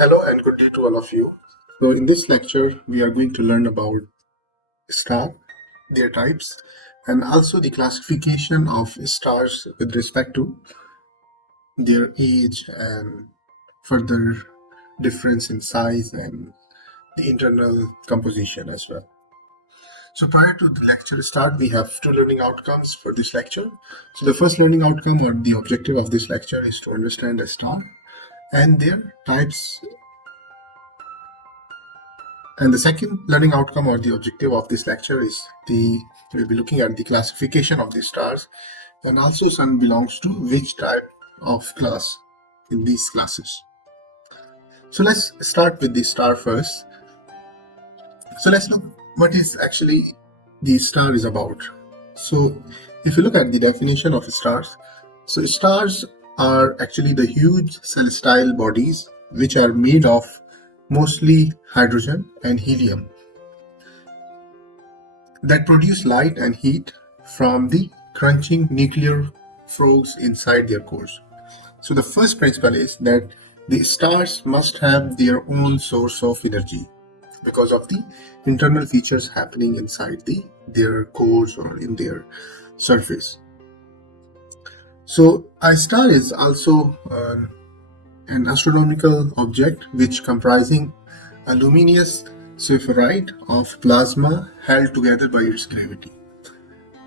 Hello and good day to all of you. So in this lecture, we are going to learn about star, their types, and also the classification of stars with respect to their age and further difference in size and the internal composition as well. So prior to the lecture start, we have two learning outcomes for this lecture. So the first learning outcome or the objective of this lecture is to understand a star and their types. And the second learning outcome or the objective of this lecture is we'll be looking at the classification of the stars and also sun belongs to which type of class in these classes. So let's start with the star first. So let's look what is actually the star is about. So if you look at the definition of stars, so stars are actually the huge celestial bodies which are made of mostly hydrogen and helium that produce light and heat from the crunching nuclear frogs inside their cores. So the first principle is that the stars must have their own source of energy because of the internal features happening inside their cores or in their surface. So a star is also an astronomical object which comprising a luminous spheroid of plasma held together by its gravity.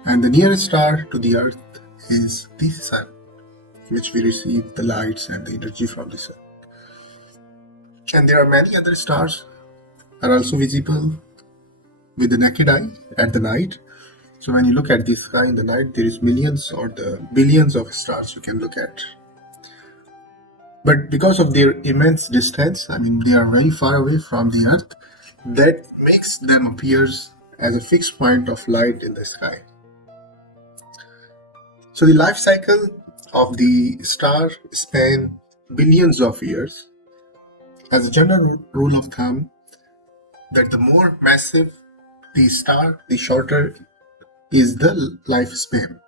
And the nearest star to the Earth is the Sun, which we receive the lights and the energy from the Sun. And there are many other stars are also visible with the naked eye at the night. So when you look at the sky in the night, there is millions or the billions of stars you can look at. But because of their immense distance, they are very far away from the Earth, that makes them appear as a fixed point of light in the sky. So the life cycle of the star span billions of years. As a general rule of thumb, that the more massive the star, the shorter is the lifespan.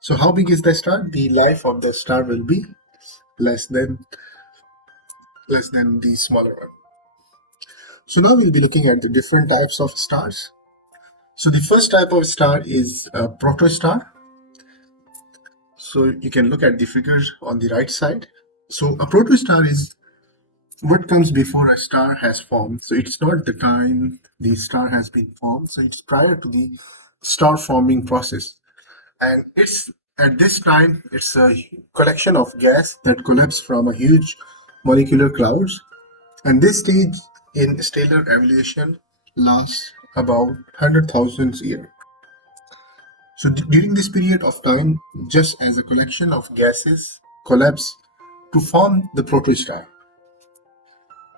So how big is the star? The life of the star will be less than the smaller one. So now we'll be looking at the different types of stars. So the first type of star is a protostar. So you can look at the figures on the right side. So a protostar is what comes before a star has formed. So it's not the time the star has been formed. So it's prior to the star forming process. And it's at this time, it's a collection of gas that collapse from a huge molecular clouds. And this stage in stellar evolution lasts about 100,000 years. So during this period of time, just as a collection of gases collapse to form the protostar.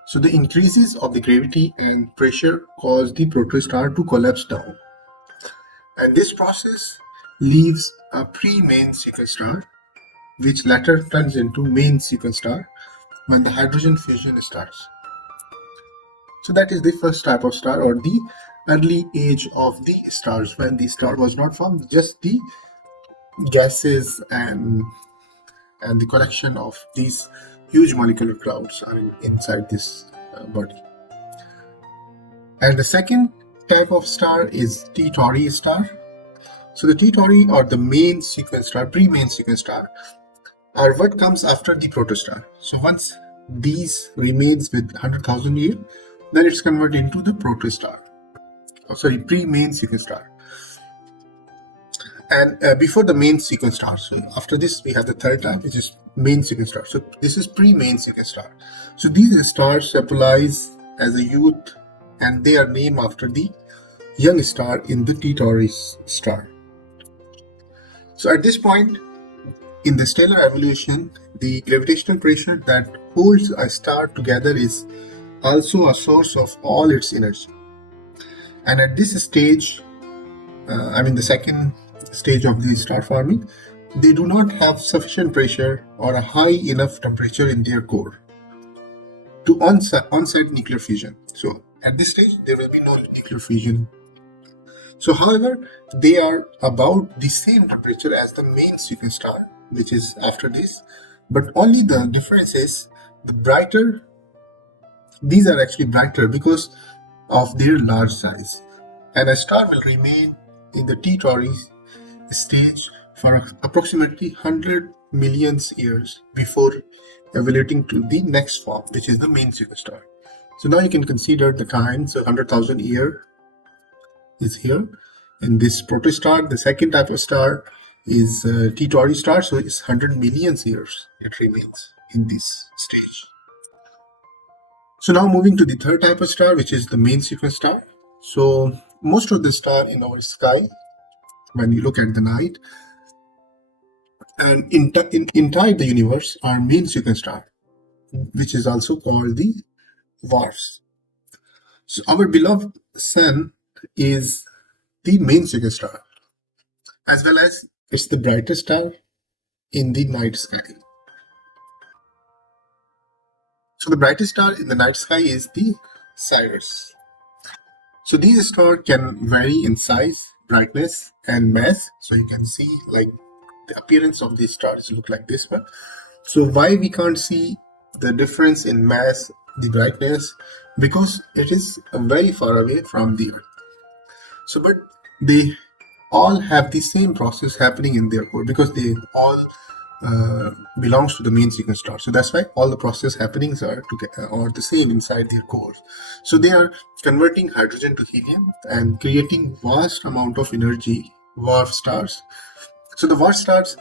So the increases of the gravity and pressure cause the protostar to collapse down. And this process leaves a pre-main sequence star, which later turns into main sequence star when the hydrogen fusion starts. So that is the first type of star or the early age of the stars, when the star was not formed, just the gases and the collection of these huge molecular clouds are inside this body. And the second type of star is T Tauri star. So the T Tauri or the main sequence star, pre-main sequence star, are what comes after the protostar. So once these remains with 100,000 years, then it's converted into the protostar. Pre-main sequence star. And before the main sequence star, so after this we have the third type, which is main sequence star. So this is pre-main sequence star. So these stars symbolize as a youth, and they are named after the young star in the T Tauri star. So at this point in the stellar evolution, the gravitational pressure that holds a star together is also a source of all its energy. And at this stage, the second stage of the star forming, they do not have sufficient pressure or a high enough temperature in their core to onset nuclear fusion. So at this stage, there will be no nuclear fusion. So however, they are about the same temperature as the main sequence star, which is after this, but only the difference is The brighter, these are actually brighter because of their large size, and a star will remain in the T-Tauri stage for approximately 100 million years before evolving to the next form, which is the main superstar. So now you can consider the time. So 100,000 year is here in this protostar. The second type of star is T-Tauri star, so it's 100 million years it remains in this stage. So now moving to the third type of star, which is the main sequence star. So most of the star in our sky, when you look at the night, and inside the universe are main sequence star, which is also called the dwarfs. So our beloved sun is the main sequence star, as well as it's the brightest star in the night sky. So the brightest star in the night sky is the Sirius. So these stars can vary in size, brightness, and mass. So you can see like the appearance of these stars look like this one. So why we can't see the difference in mass, the brightness? Because it is very far away from the Earth. So but they all have the same process happening in their core because they all belongs to the main sequence star. So that's why all the process happenings are the same inside their cores. So they are converting hydrogen to helium and creating vast amount of energy, dwarf stars. So the dwarf stars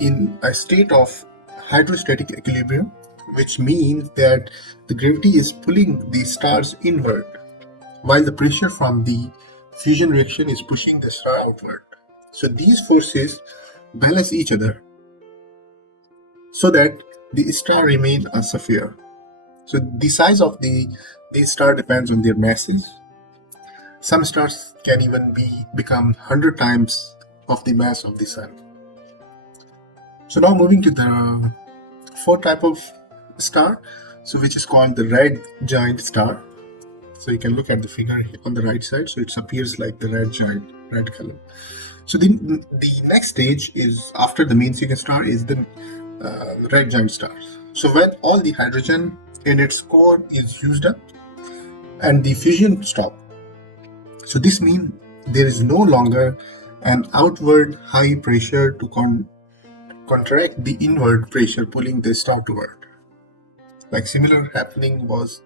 in a state of hydrostatic equilibrium, which means that the gravity is pulling the stars inward, while the pressure from the fusion reaction is pushing the star outward. So these forces balance each other so that the star remain a sphere. So the size of the star depends on their masses. Some stars can even become 100 times of the mass of the sun. So now moving to the fourth type of star, so which is called the red giant star. So you can look at the figure on the right side. So it appears like the red giant, red color. So the next stage is after the main sequence star is the red giant star. So when all the hydrogen in its core is used up and the fusion stop. So this means there is no longer an outward high pressure to contract the inward pressure pulling the star toward. Like similar happening was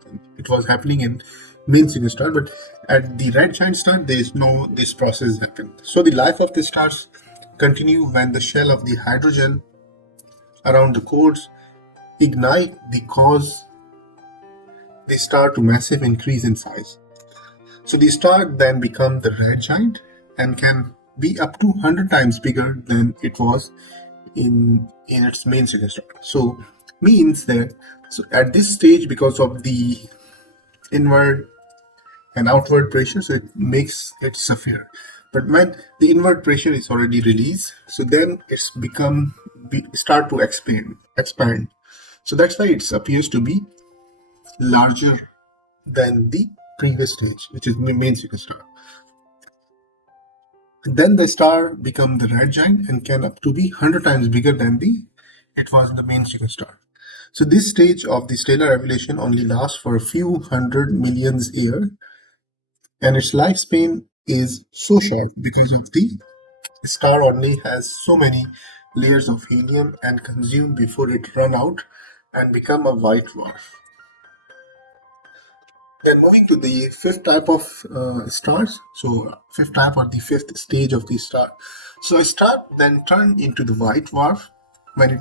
happening in main sequence star, but at the red giant star there is no this process happen. So the life of the stars continue when the shell of the hydrogen around the cores ignite the cause the star to massive increase in size. So the star then become the red giant and can be up to 100 times bigger than it was in its main sequence star. So means that at this stage, because of the inward and outward pressure, so it makes it sphere. But when the inward pressure is already released, so then it's start to expand. So that's why it appears to be larger than the previous stage, which is the main sequence star. Then the star become the red giant and can up to be 100 times bigger than it was in the main sequence star. So this stage of the stellar evolution only lasts for a few 100 million years, and its lifespan is so short because of the star only has so many layers of helium and consume before it run out and become a white dwarf. Then moving to the fifth type of stars. So fifth type or the fifth stage of the star. So a star then turn into the white dwarf when it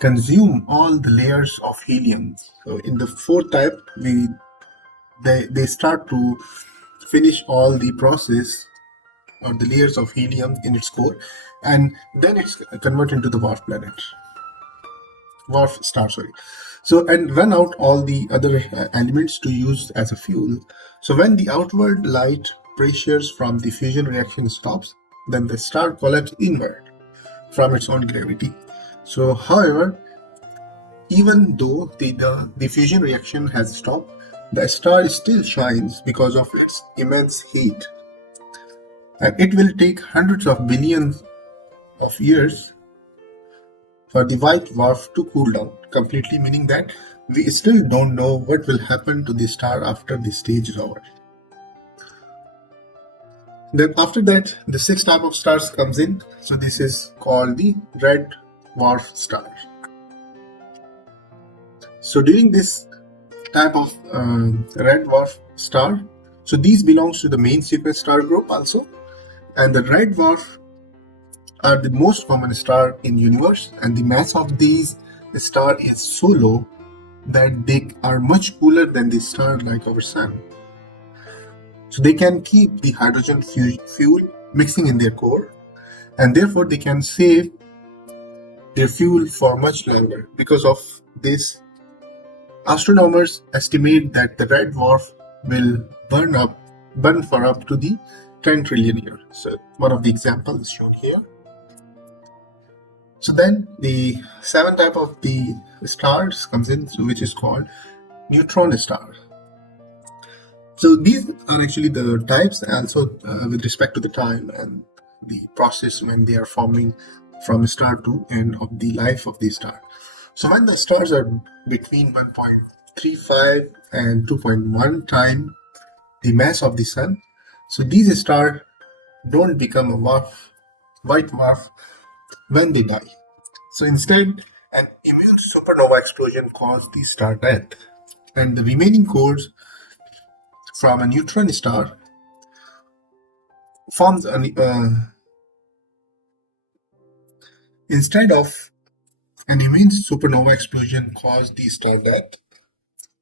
consume all the layers of helium. So in the fourth type, they start to finish all the process or the layers of helium in its core, and then it's converted into the dwarf star. So and run out all the other elements to use as a fuel. So when the outward light pressures from the fusion reaction stops, then the star collapses inward from its own gravity. So however, even though the fusion reaction has stopped, the star still shines because of its immense heat. And it will take hundreds of billions of years for the white dwarf to cool down completely, meaning that we still don't know what will happen to the star after the stage is over. Then after that, the sixth type of stars comes in. So this is called the red dwarf star. So during this type of red dwarf star, so these belongs to the main sequence star group also, and the red dwarf are the most common star in universe, and the mass of these star is so low that they are much cooler than the star like our sun. So they can keep the hydrogen fuel mixing in their core, and therefore they can save their fuel for much longer. Because of this, astronomers estimate that the red dwarf will burn for up to the 10 trillion years. So one of the examples is shown here. So then the seventh type of the stars comes in, which is called neutron star. So these are actually the types, also with respect to the time and the process when they are forming from a star to end of the life of the star. So when the stars are between 1.35 and 2.1 times the mass of the sun, so these stars don't become a white dwarf when they die. So instead, an immune supernova explosion caused the star death, and the remaining cores from a neutron star forms instead of an immense supernova explosion caused the star death,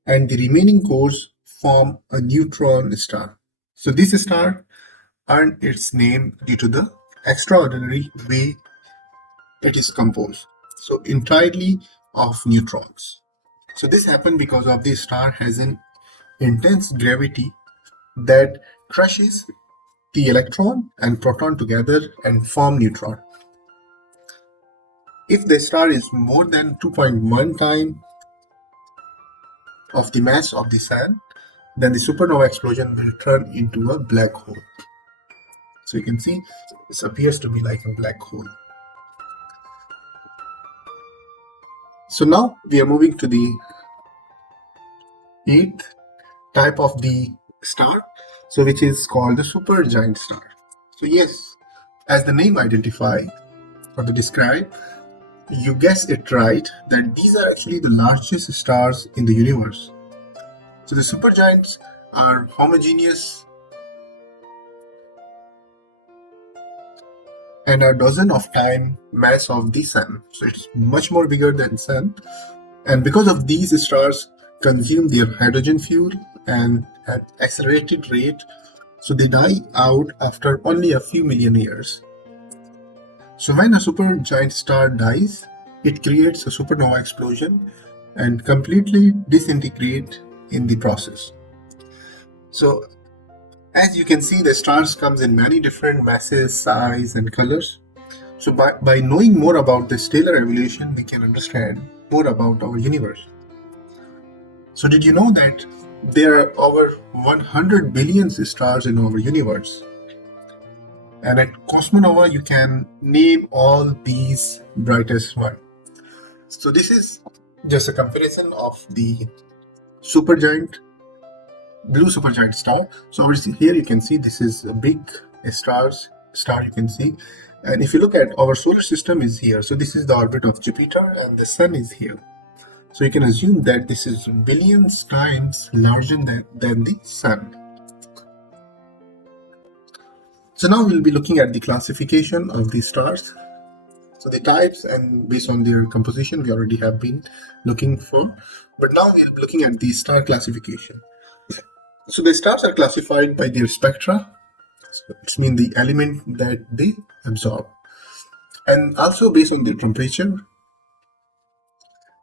and the remaining cores form a neutron star. So this star earned its name due to the extraordinary way it is composed, so entirely of neutrons. So this happened because of the star has an intense gravity that crushes the electron and proton together and form neutron. If the star is more than 2.1 times of the mass of the sun, then the supernova explosion will turn into a black hole. So you can see this appears to be like a black hole. So now we are moving to the eighth type of the star, so which is called the supergiant star. So yes, as the name identify or the describe, you guess it right that these are actually the largest stars in the universe. So the supergiants are homogeneous and are dozen of time mass of the sun. So it's much more bigger than sun. And because of these stars consume their hydrogen fuel and at accelerated rate, so they die out after only a few million years. So when a supergiant star dies, it creates a supernova explosion and completely disintegrate in the process. So as you can see, the stars comes in many different masses, size and colors. So by knowing more about the stellar evolution, we can understand more about our universe. So did you know that there are over 100 billion stars in our universe? And at Cosmonova, you can name all these brightest ones. So this is just a comparison of the supergiant, blue supergiant star. So obviously here you can see this is a big star you can see. And if you look at our solar system is here. So this is the orbit of Jupiter and the sun is here. So you can assume that this is billions times larger than the sun. So now we'll be looking at the classification of the stars. So the types and based on their composition we already have been looking for. But now we'll be looking at the star classification. So the stars are classified by their spectra, which means the element that they absorb, and also based on their temperature.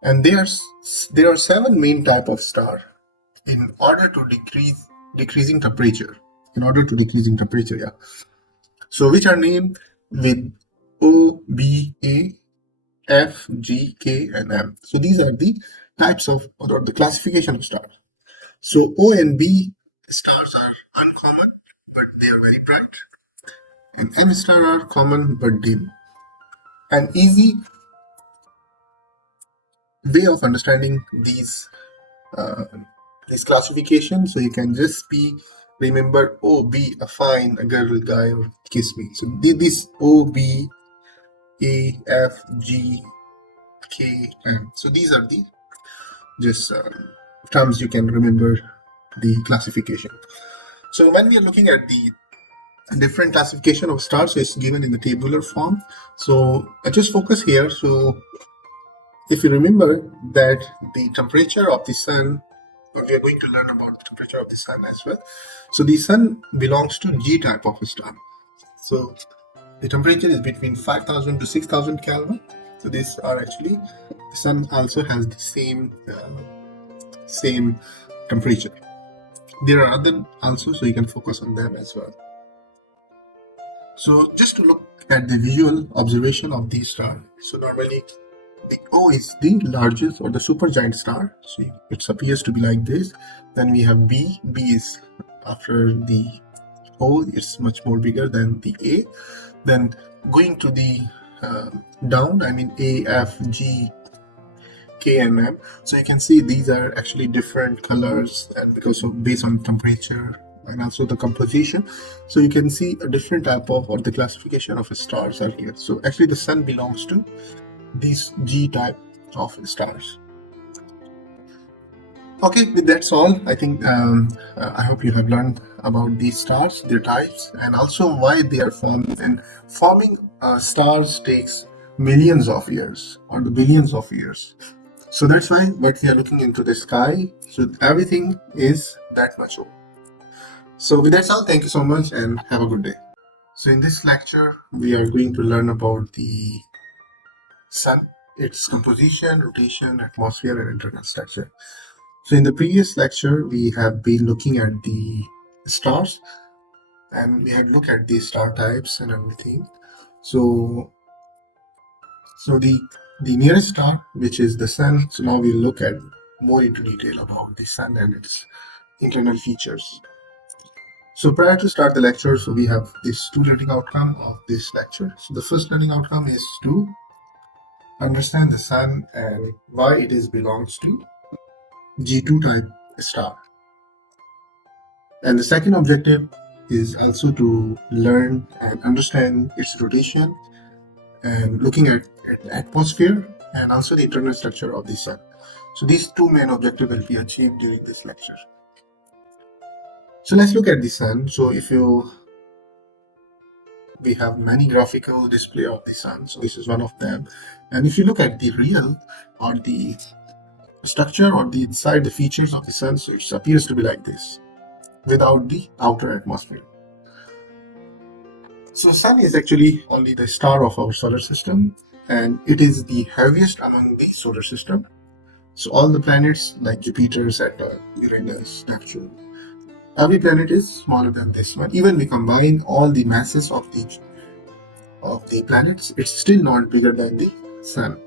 And there are 7 main type of star in order to decreasing temperature. Yeah. So which are named with O, B, A, F, G, K, and M. So these are the types of or the classification of stars. So O and B stars are uncommon, but they are very bright. And M star are common but dim. And way of understanding uh, these classifications. So you can just be remember O B, a fine, a girl, guy, or kiss me. So this O B A F G K M. So these are the just terms you can remember the classification. So when we are looking at the different classification of stars, so it's given in the tabular form. So I just focus here. So if you remember that the temperature of the sun, we are going to learn about the temperature of the sun as well. So the sun belongs to G type of a star. So the temperature is between 5,000 to 6,000 Kelvin. So these are actually, the sun also has the same temperature. There are other also, so you can focus on them as well. So just to look at the visual observation of these stars. So normally the O is the largest or the supergiant star. So it appears to be like this. Then we have B. B is after the O, it's much more bigger than the A. Then going to the down, I mean A, F, G, K, and M. So you can see these are actually different colors, and because of based on temperature and also the composition. So you can see a different type of or the classification of stars are here. So actually the sun belongs to these G type of stars. Okay, with that's all. I think I hope you have learned about these stars, their types, and also why they are formed. And forming stars takes millions of years or the billions of years. So that's why what we are looking into the sky. So everything is that much old. So with that all, thank you so much and have a good day. So in this lecture, we are going to learn about the sun, its composition, rotation, atmosphere, and internal structure. So in the previous lecture, we have been looking at the stars and we had looked at the star types and everything. So the nearest star, which is the sun. So now we'll look at more into detail about the sun and its internal features. So prior to start the lecture, so we have this two learning outcome of this lecture. So the first learning outcome is to understand the sun and why it is belongs to G2 type star. And the second objective is also to learn and understand its rotation and looking at the atmosphere and also the internal structure of the sun. So these two main objectives will be achieved during this lecture. So let's look at the sun. So we have many graphical display of the sun. So this is one of them. And if you look at the real or the structure or the inside the features of the sun, so it appears to be like this without the outer atmosphere. So sun is actually only the star of our solar system and it is the heaviest among the solar system. So all the planets like Jupiter, Saturn, Uranus, Neptune, every planet is smaller than this one. Even we combine all the masses of the planets, it's still not bigger than the sun.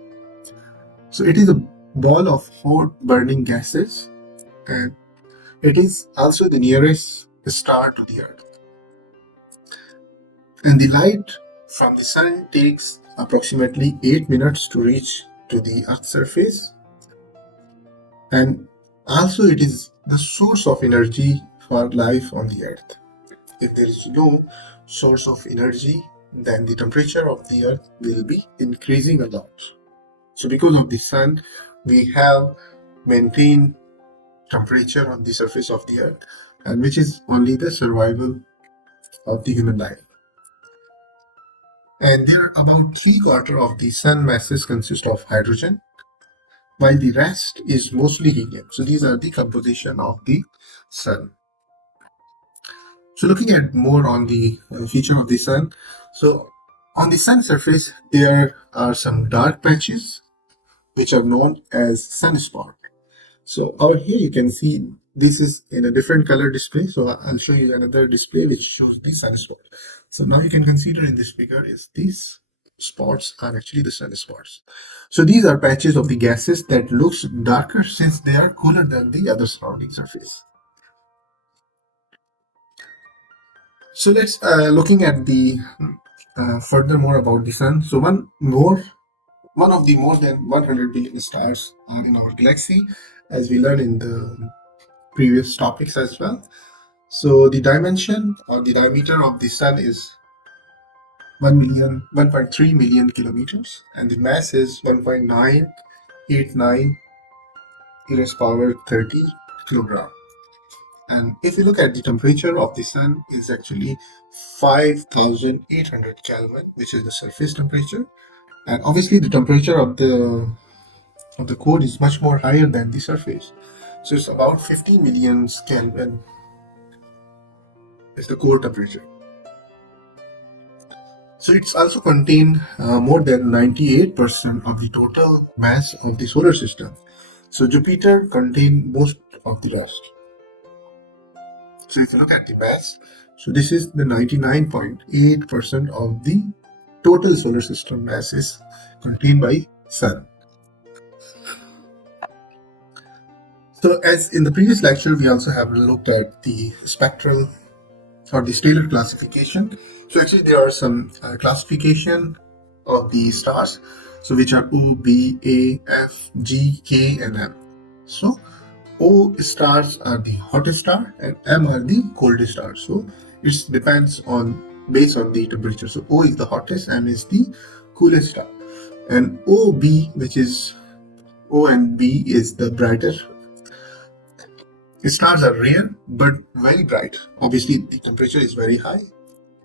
So it is a ball of hot burning gases and it is also the nearest star to the earth. And the light from the sun takes approximately 8 minutes to reach to the earth's surface. And also it is the source of energy for life on the earth. If there is no source of energy, then the temperature of the earth will be increasing a lot. So because of the sun, we have maintained temperature on the surface of the earth, and which is only the survival of the human life. And there are about 3/4 of the sun masses consist of hydrogen, while the rest is mostly helium. So these are the composition of the sun. So looking at more on the feature of the sun. So on the sun surface, there are some dark patches which are known as sunspot. So over here you can see this is in a different color display. So I'll show you another display which shows the sunspot. So now you can consider in this figure is these spots are actually the sunspots. So these are patches of the gases that looks darker since they are cooler than the other surrounding surface. So let's looking at the furthermore about the sun. So one more one of the more than 100 billion stars are in our galaxy, as we learned in the previous topics as well. So the dimension or the diameter of the sun is 1.3 million kilometers, and the mass is 1.989 raised power 30 kilogram. And if you look at the temperature of the sun is actually 5,800 Kelvin, which is the surface temperature. And obviously the temperature of the core is much more higher than the surface. So it's about 50 million Kelvin is the core temperature. So it's also contain more than 98% of the total mass of the solar system. So Jupiter contain most of the rest. So if you look at the mass, so this is the 99.8% of the total solar system mass is contained by Sun. So as in the previous lecture, we also have looked at the spectral or the stellar classification. So actually there are some classification of the stars, so which are O, B, A, F, G, K, and M. So O stars are the hottest star and M are the coldest star. So it depends on based on the temperature. So O is the hottest, M is the coolest star, and OB, which is O and B, is the brighter. Stars are rare but very bright. Obviously, the temperature is very high,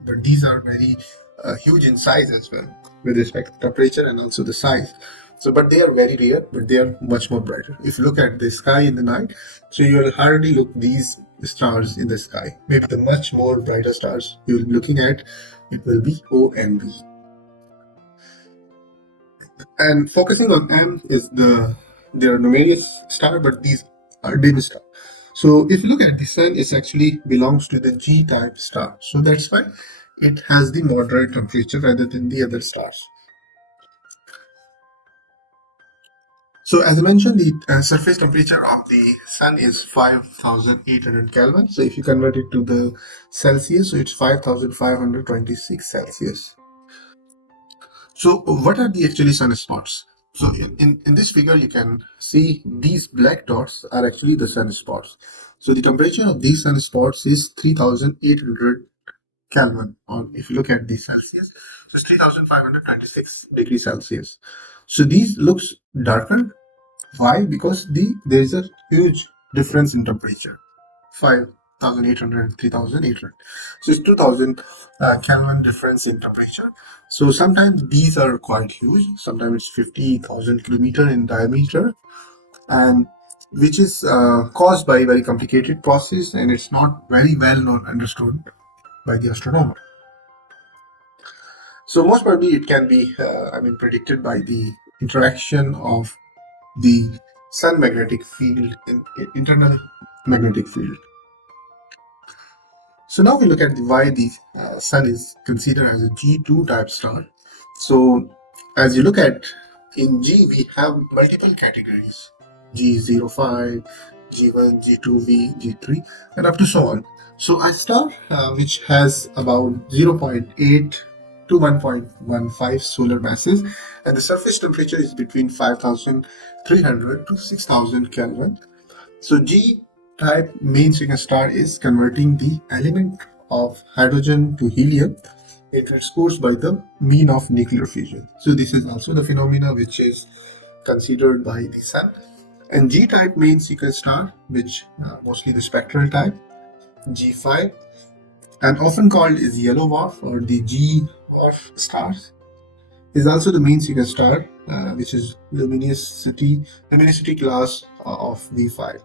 but these are very huge in size as well, with respect to temperature and also the size. So, but they are very rare, but they are much more brighter. If you look at the sky in the night, so you will hardly look these stars in the sky. Maybe the much more brighter stars you're looking at, it will be O and B. And focusing on M is there are numerous stars, but these are dim stars. So if you look at the sun, it actually belongs to the G-type star. So that's why it has the moderate temperature rather than the other stars. So as I mentioned, the surface temperature of the sun is 5,800 Kelvin. So if you convert it to the Celsius, so it's 5,526 Celsius. So what are the actually sunspots? So in this figure, you can see these black dots are actually the sunspots. So the temperature of these sunspots is 3,800 Kelvin, or if you look at the Celsius, so it's 3,526 degrees Celsius. So these looks darker. Why? Because there is a huge difference in temperature. 5,800 and 3,800. So it's 2,000 Kelvin difference in temperature. So sometimes these are quite huge. Sometimes it's 50,000 kilometer in diameter, and which is caused by a very complicated process, and it's not very well known understood by the astronomer. So most probably it can be, predicted by the interaction of the sun magnetic field in internal magnetic field. So now we look at why the sun is considered as a G2 type star. So as you look at in G, we have multiple categories: G05, G1, G2V, G3, and up to so on. So a star which has about 0.8 to 1.15 solar masses, and the surface temperature is between 5,300 to 6,000 Kelvin. So G type main sigma star is converting the element of hydrogen to helium. It is caused by the mean of nuclear fusion. So this is also the phenomena which is considered by the sun. And G type main sequence star, which mostly the spectral type, G5, and often called is yellow dwarf or the G dwarf stars, is also the main sequence star, which is luminosity class of V5.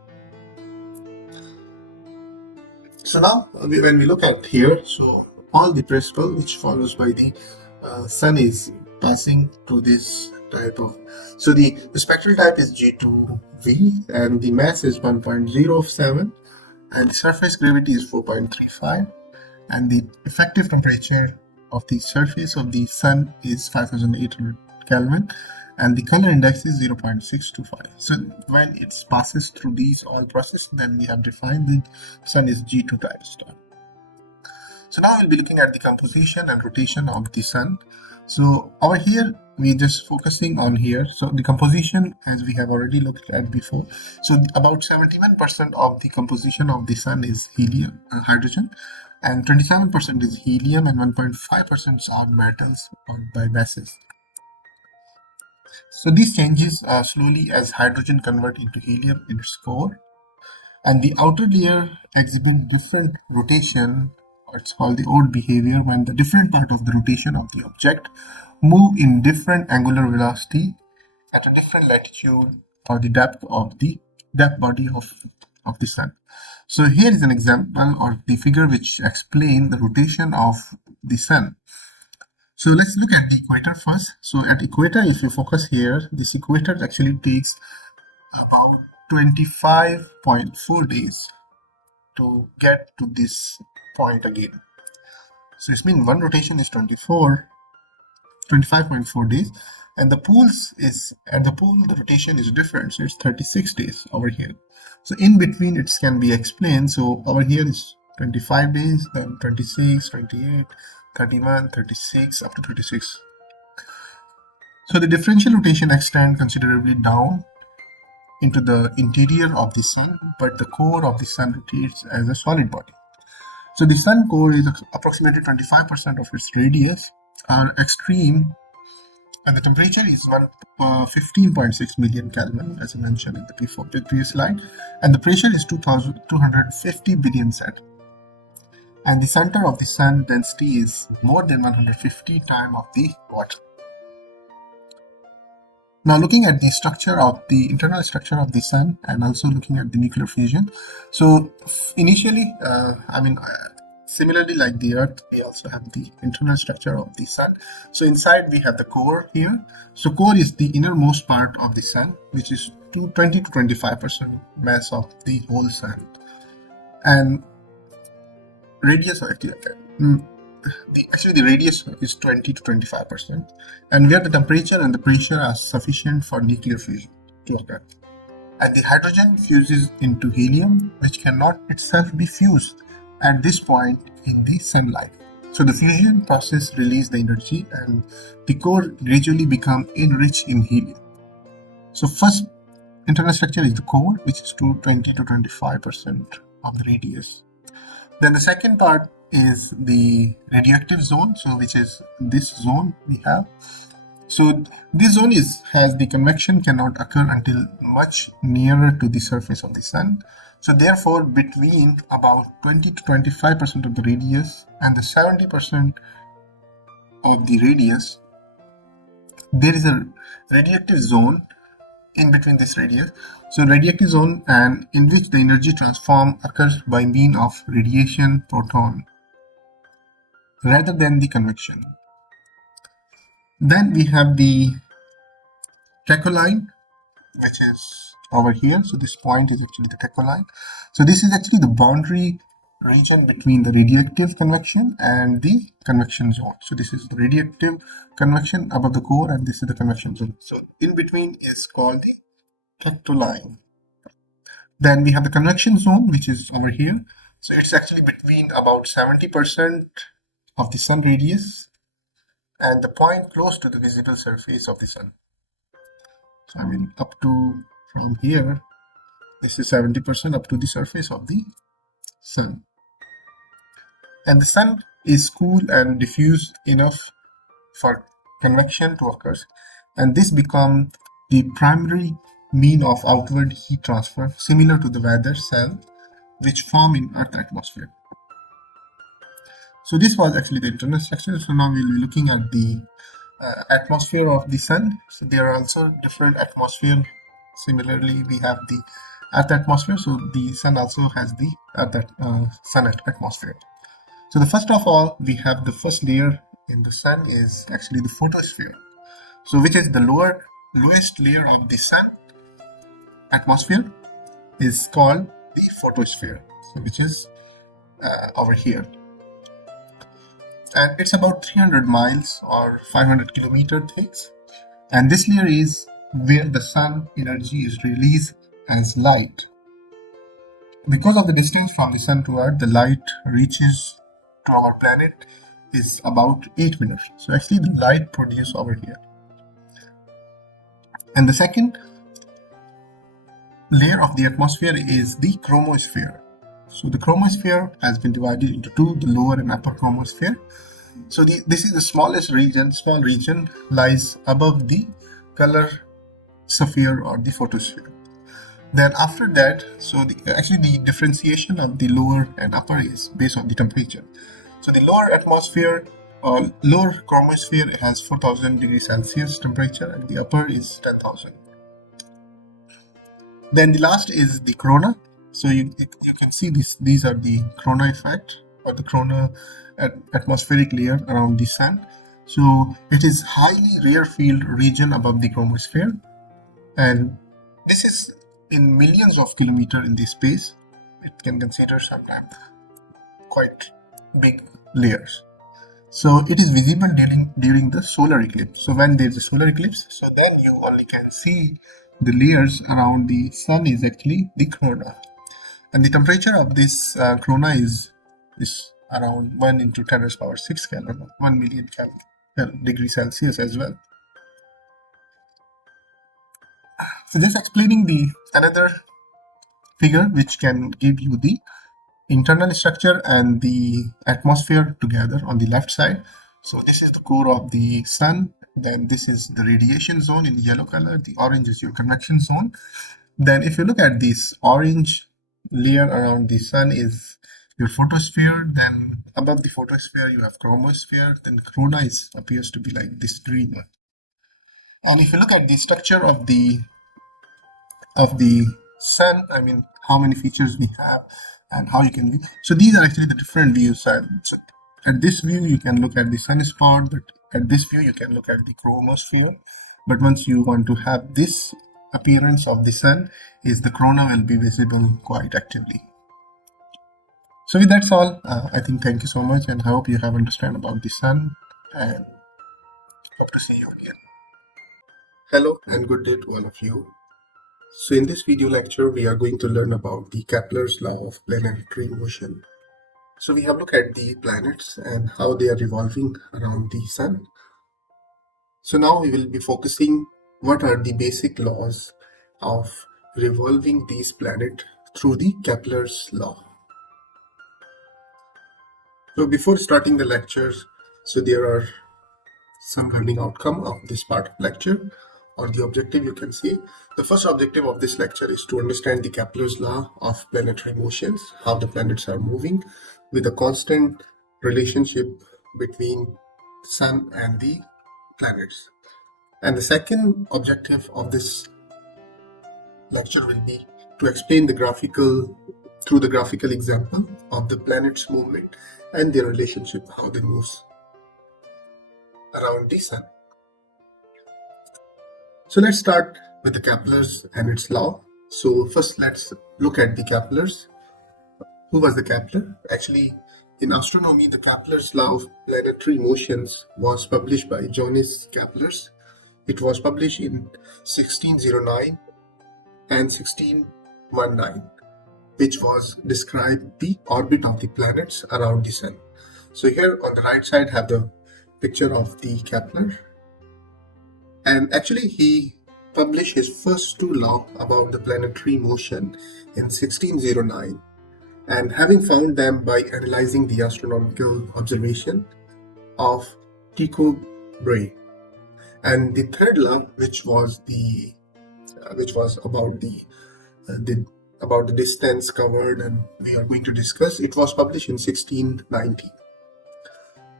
So now when we look at here, so all the principle which follows by the sun is passing to this type of, so the spectral type is G2V, and the mass is 1.07, and the surface gravity is 4.35, and the effective temperature of the surface of the sun is 5,800 Kelvin, and the color index is 0.625. So when it passes through these all processes, then we have defined the sun is G2 type star. So now we'll be looking at the composition and rotation of the sun. So over here, we just focusing on here. So the composition, as we have already looked at before, so about 71% of the composition of the sun is helium, hydrogen, and 27% is helium, and 1.5% are metals or by bases. So this changes slowly as hydrogen convert into helium in its core, and the outer layer exhibit different rotation, or it's called the odd behavior, when the different part of the rotation of the object move in different angular velocity at a different latitude or the depth of the depth body of the sun. So here is an example or the figure which explain the rotation of the sun. So let's look at the equator first. So at equator, if you focus here, this equator actually takes about 25.4 days to get to this point again. So it means one rotation is 25.4 days, and the pools is at the pool the rotation is different, so it's 36 days over here. So in between it can be explained. So over here is 25 days, then 26, 28, 31, 36, up to 36. So the differential rotation extends considerably down into the interior of the sun, but the core of the sun rotates as a solid body. So the sun core is approximately 25% of its radius are extreme, and the temperature is 15.6 million Kelvin, as I mentioned in the previous slide, and the pressure is 2,250 billion Sat. And the center of the sun density is more than 150 times of the water. Now looking at the structure of the internal structure of the sun and also looking at the nuclear fusion. So initially, similarly like the earth, we also have the internal structure of the sun. So inside we have the core here. So core is the innermost part of the sun, which is 20 to 25% mass of the whole sun. And radius of the radius is 20 to 25%, and where the temperature and the pressure are sufficient for nuclear fusion to occur. And the hydrogen fuses into helium, which cannot itself be fused at this point in the sunlight. So the fusion process releases the energy, and the core gradually become enriched in helium. So first internal structure is the core, which is 20 to 25% of the radius. Then the second part is the radioactive zone, so which is this zone we have. So this zone has the convection cannot occur until much nearer to the surface of the sun. So therefore, between about 20 to 25% of the radius and the 70% of the radius, there is a radioactive zone in between this radius. So radioactive zone, and in which the energy transform occurs by means of radiation proton rather than the convection. Then we have the tachyline, which is over here. So this point is actually the tachyline. So this is actually the boundary region between the radioactive convection and the convection zone. So this is the radioactive convection above the core, and this is the convection zone. So in between is called the tachyline. Then we have the convection zone, which is over here. So it's actually between about 70% of the sun radius and the point close to the visible surface of the sun. So up to from here, this is 70% up to the surface of the sun. And the sun is cool and diffuse enough for convection to occur, and this becomes the primary mean of outward heat transfer, similar to the weather cell which form in Earth atmosphere. So this was actually the internal structure. So now we'll be looking at the atmosphere of the sun. So there are also different atmosphere. Similarly, we have the Earth atmosphere. So the sun also has the sun atmosphere. So the first of all, we have the first layer in the sun is actually the photosphere. So which is the lowest layer of the sun atmosphere is called the photosphere, so which is over here. And it's about 300 miles or 500 kilometers thick. And this layer is where the sun energy is released as light. Because of the distance from the sun to Earth, the light reaches to our planet is about 8 minutes. So actually the light produced over here. And the second layer of the atmosphere is the chromosphere. So the chromosphere has been divided into two, the lower and upper chromosphere. So this is the smallest region. Small region lies above the color sphere or the photosphere. Then after that, so actually the differentiation of the lower and upper is based on the temperature. So the lower atmosphere or lower chromosphere has 4000 degrees Celsius temperature, and the upper is 10,000. Then the last is the corona. So you can see these are the corona effect or the corona atmospheric layer around the sun. So it is highly rare field region above the chromosphere, and this is in millions of kilometers in the space. It can consider sometimes quite big layers. So it is visible during the solar eclipse. So when there is a solar eclipse, so then you only can see the layers around the sun is actually the corona. And the temperature of this corona is around 1 into 10 raised power 6 Kelvin, 1 million degrees Celsius as well. So just explaining the another figure which can give you the internal structure and the atmosphere together on the left side. So this is the core of the sun. Then this is the radiation zone in yellow color. The orange is your convection zone. Then if you look at this orange layer around the sun is your photosphere. Then above the photosphere you have chromosphere. Then corona appears to be like this green one. And if you look at the structure of the sun, I mean how many features we have and how you can view. So these are actually the different views. So at this view you can look at the sunspot, but at this view you can look at the chromosphere. But once you want to have this appearance of the sun, is the corona will be visible quite actively. So with that's all, I think thank you so much, and I hope you have understand about the sun, and hope to see you again. Hello and good day to all of you. So in this video lecture, we are going to learn about the Kepler's law of planetary motion. So we have looked at the planets and how they are revolving around the sun. So now we will be focusing what are the basic laws of revolving these planets through the Kepler's law. So before starting the lectures, so there are some learning outcome of this part of lecture, or the objective you can see. The first objective of this lecture is to understand the Kepler's law of planetary motions, how the planets are moving with a constant relationship between sun and the planets. And the second objective of this lecture will be to explain through the graphical example of the planets' movement and their relationship, how they move around the sun. So let's start with the Kepler's and its law. So first let's look at the Kepler's. Who was the Kepler? Actually, in astronomy, the Kepler's law of planetary motions was published by Johannes Kepler. It was published in 1609 and 1619, which was described the orbit of the planets around the sun. So here on the right side have the picture of the Kepler. And actually he published his first two laws about the planetary motion in 1609, and having found them by analyzing the astronomical observation of Tycho Brahe. And the third law, which was about the distance covered, and we are going to discuss, it was published in 1690.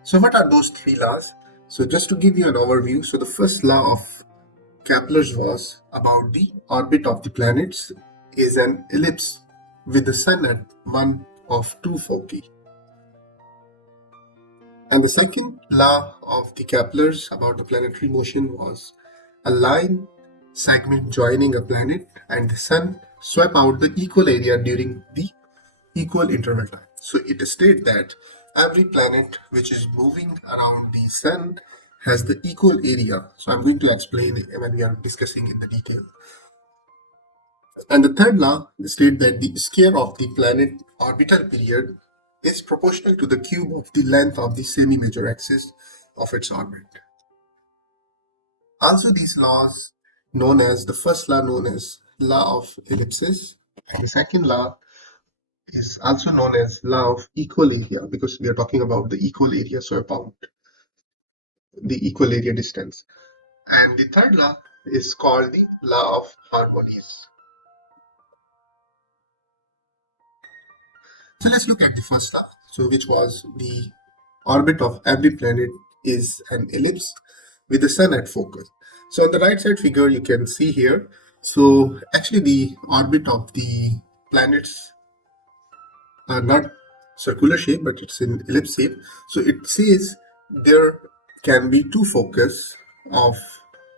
So what are those three laws? So just to give you an overview, so the first law of Kepler's was about the orbit of the planets is an ellipse with the sun at one of two foci. And the second law of the Kepler's about the planetary motion was a line segment joining a planet and the sun swept out the equal area during the equal interval time. So it states that every planet which is moving around the sun has the equal area. So I'm going to explain it when we are discussing in the detail. And the third law states that the square of the planet orbital period is proportional to the cube of the length of the semi-major axis of its orbit. Also, these laws known as the first law known as law of ellipses, and the second law is also known as law of equal area because we are talking about the equal area, so about the equal area distance. And the third law is called the law of harmonies. So let's look at the first law, so which was the orbit of every planet is an ellipse with the sun at focus. So on the right side figure you can see here, so actually the orbit of the planets are not circular shape but it's in ellipse shape. So it says there can be two focus of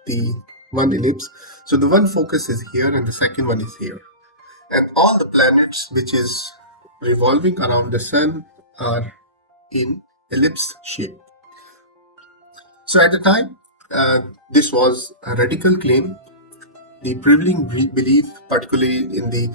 the one ellipse. So the one focus is here and the second one is here. And all the planets which is revolving around the sun are in ellipse shape. So at the time, this was a radical claim. The prevailing belief, particularly in the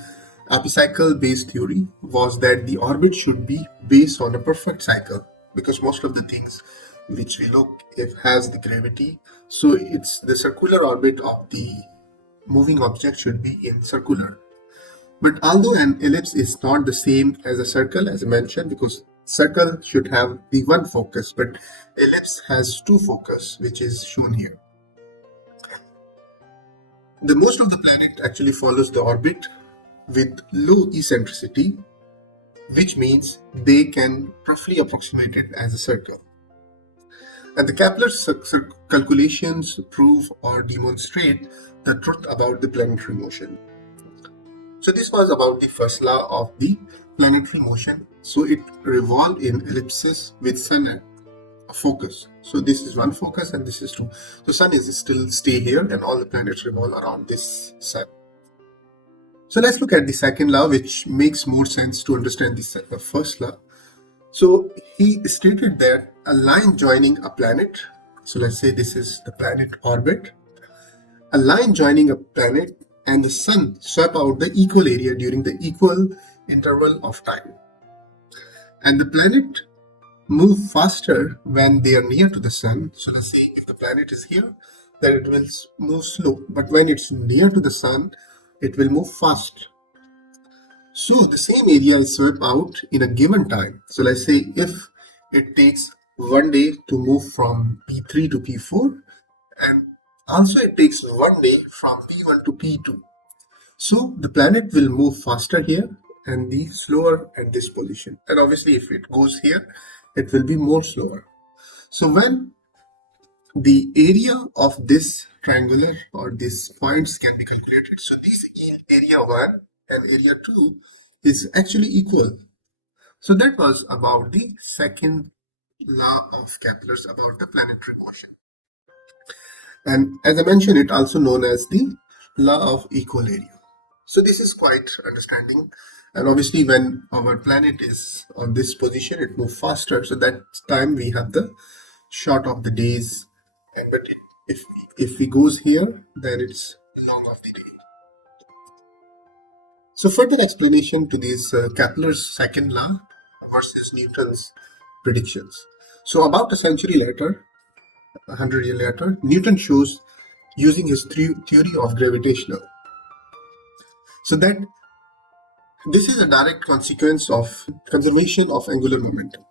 epicycle-based theory, was that the orbit should be based on a perfect cycle, because most of the things which we look if has the gravity, so it's the circular orbit of the moving object should be in circular. But although an ellipse is not the same as a circle, as I mentioned, because circle should have the one focus, but ellipse has two focus, which is shown here. The most of the planet actually follows the orbit with low eccentricity, which means they can roughly approximate it as a circle. And the Kepler's calculations prove or demonstrate the truth about the planetary motion. So this was about the first law of the planetary motion. So it revolved in ellipses with sun at a focus. So this is one focus and this is two. So sun is still stay here and all the planets revolve around this sun. So let's look at the second law, which makes more sense to understand the first law. So he stated that a line joining a planet, so let's say this is the planet orbit, a line joining a planet and the sun swap out the equal area during the equal interval of time. And the planet move faster when they are near to the sun. So let's say if the planet is here, then it will move slow. But when it's near to the sun, it will move fast. So the same area is swept out in a given time. So let's say if it takes 1 day to move from P3 to P4, and also it takes 1 day from P1 to P2. So the planet will move faster here and be slower at this position. And obviously if it goes here, it will be more slower. So when the area of this triangular or these points can be calculated, so this area 1 and area 2 is actually equal. So that was about the second law of Kepler's about the planetary motion. And as I mentioned, it also known as the law of equal area. So this is quite understanding. And obviously when our planet is on this position, it moves faster. So that time we have the short of the days. But if we goes here, then it's long of the day. So further explanation to this Kepler's second law versus Newton's predictions. So about a century later, 100 years later, Newton shows using his theory of gravitational. So that this is a direct consequence of conservation of angular momentum.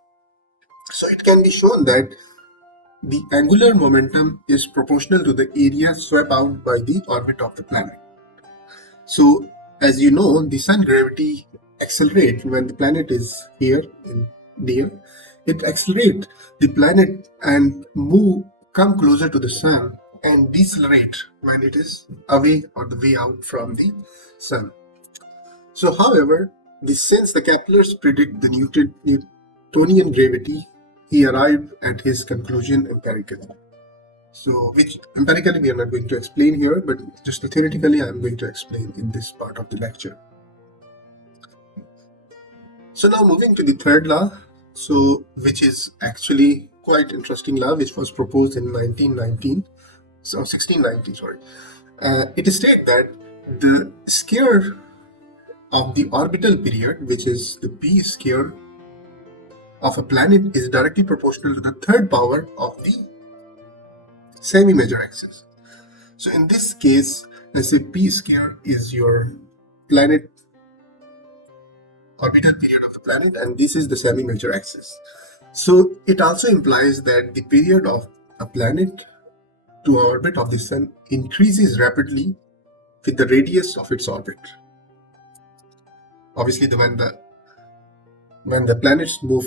So it can be shown that the angular momentum is proportional to the area swept out by the orbit of the planet. So as you know, the sun gravity accelerates when the planet is here in near. It accelerates the planet and come closer to the sun and decelerate when it is away or the way out from the sun. So however, since the Kepler's predict the Newtonian gravity, he arrived at his conclusion empirically. So which empirically we are not going to explain here, but just theoretically I am going to explain in this part of the lecture. So now moving to the third law, so which is actually quite interesting law, which was proposed in 1690. Sorry, it states that the square of the orbital period, which is the p square, of a planet is directly proportional to the third power of the semi-major axis. So in this case, let's say p square is your planet orbital period of the planet, and this is the semi-major axis. So it also implies that the period of a planet to orbit of the sun increases rapidly with the radius of its orbit. Obviously, when the planets move,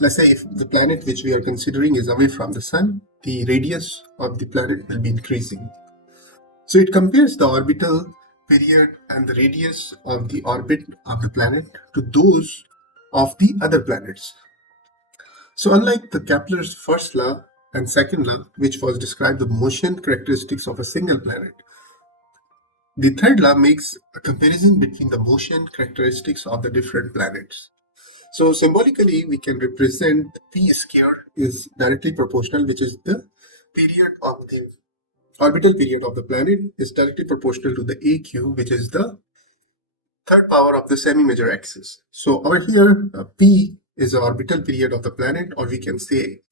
let's say if the planet which we are considering is away from the sun, the radius of the planet will be increasing. So it compares the orbital period and the radius of the orbit of the planet to those of the other planets. So unlike the Kepler's first law and second law, which was describe the motion characteristics of a single planet, the third law makes a comparison between the motion characteristics of the different planets. So symbolically, we can represent p square is directly proportional, which is the period of the orbital period of the planet is directly proportional to the aq, which is the third power of the semi-major axis. So over here, p is the orbital period of the planet, or we can say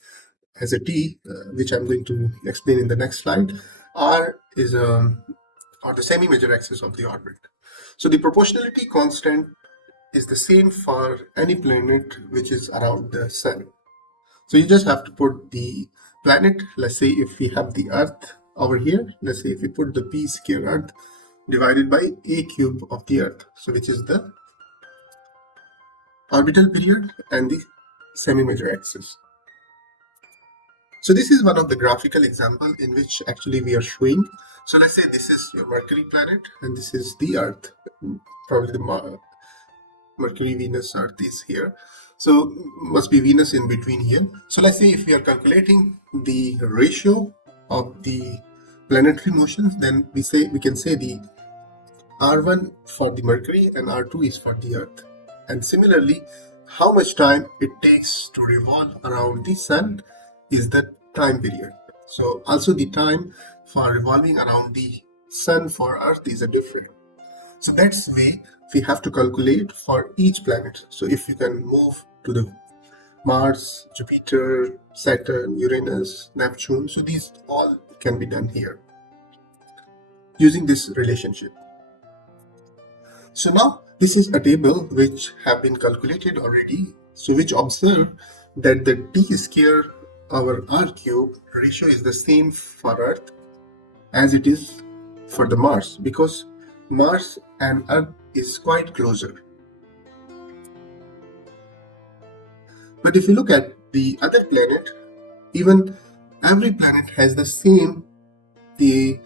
as a t, which I'm going to explain in the next slide. R is or the semi-major axis of the orbit. So the proportionality constant is the same for any planet which is around the sun. So you just have to put the planet, let's say if we have the earth over here, let's say if we put the p square earth divided by a cube of the earth, so which is the orbital period and the semi-major axis. So this is one of the graphical example in which actually we are showing. So let's say this is your Mercury planet and this is the earth, probably the Mercury, Venus, Earth is here. So must be Venus in between here. So let's say if we are calculating the ratio of the planetary motions, then we can say the R1 for the Mercury and R2 is for the Earth. And similarly, how much time it takes to revolve around the sun is the time period. So also the time for revolving around the sun for Earth is a different. So that's the way we have to calculate for each planet. So if you can move to the Mars, Jupiter, Saturn, Uranus, Neptune, so these all can be done here using this relationship. So now this is a table which have been calculated already, so which observe that the t square over r cube ratio is the same for Earth as it is for the Mars, because Mars and Earth is quite closer. But if you look at the other planet, even every planet has the same the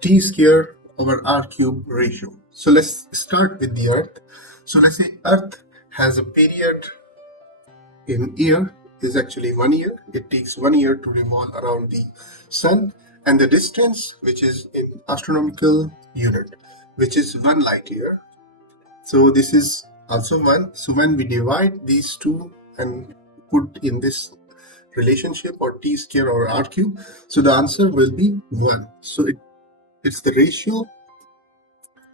t square over r cube ratio. So let's start with the Earth. So let's say Earth has a period in year is actually 1 year. It takes 1 year to revolve around the sun, and the distance, which is in astronomical unit, which is 1 light year. So this is also 1. So when we divide these two and put in this relationship or t square or r cube, so the answer will be 1. So it's the ratio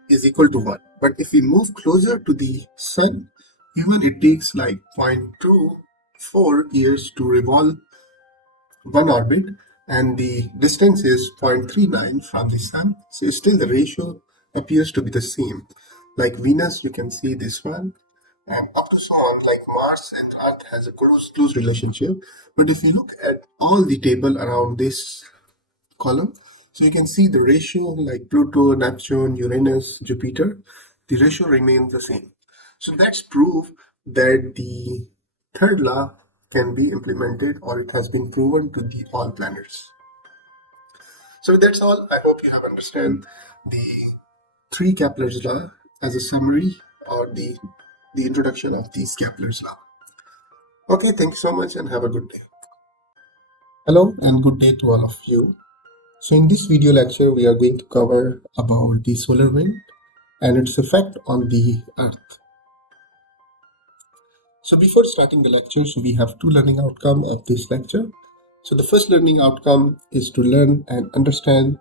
is equal to 1. But if we move closer to the sun, even it takes like 0.24 years to revolve one orbit, and the distance is 0.39 from the sun. So still the ratio appears to be the same. Like Venus, you can see this one, and up to so on. Like Mars and Earth has a close relationship. But if you look at all the table around this column, so you can see the ratio like Pluto, Neptune, Uranus, Jupiter, the ratio remains the same. So that's proof that the third law can be implemented, or it has been proven to the all planets. So that's all. I hope you have understand the 3 Kepler's law as a summary, or the introduction of these Kepler's law. Okay, thank you so much and have a good day. Hello and good day to all of you. So in this video lecture, we are going to cover about the solar wind and its effect on the Earth. So before starting the lecture, so we have 2 learning outcomes of this lecture. So the first learning outcome is to learn and understand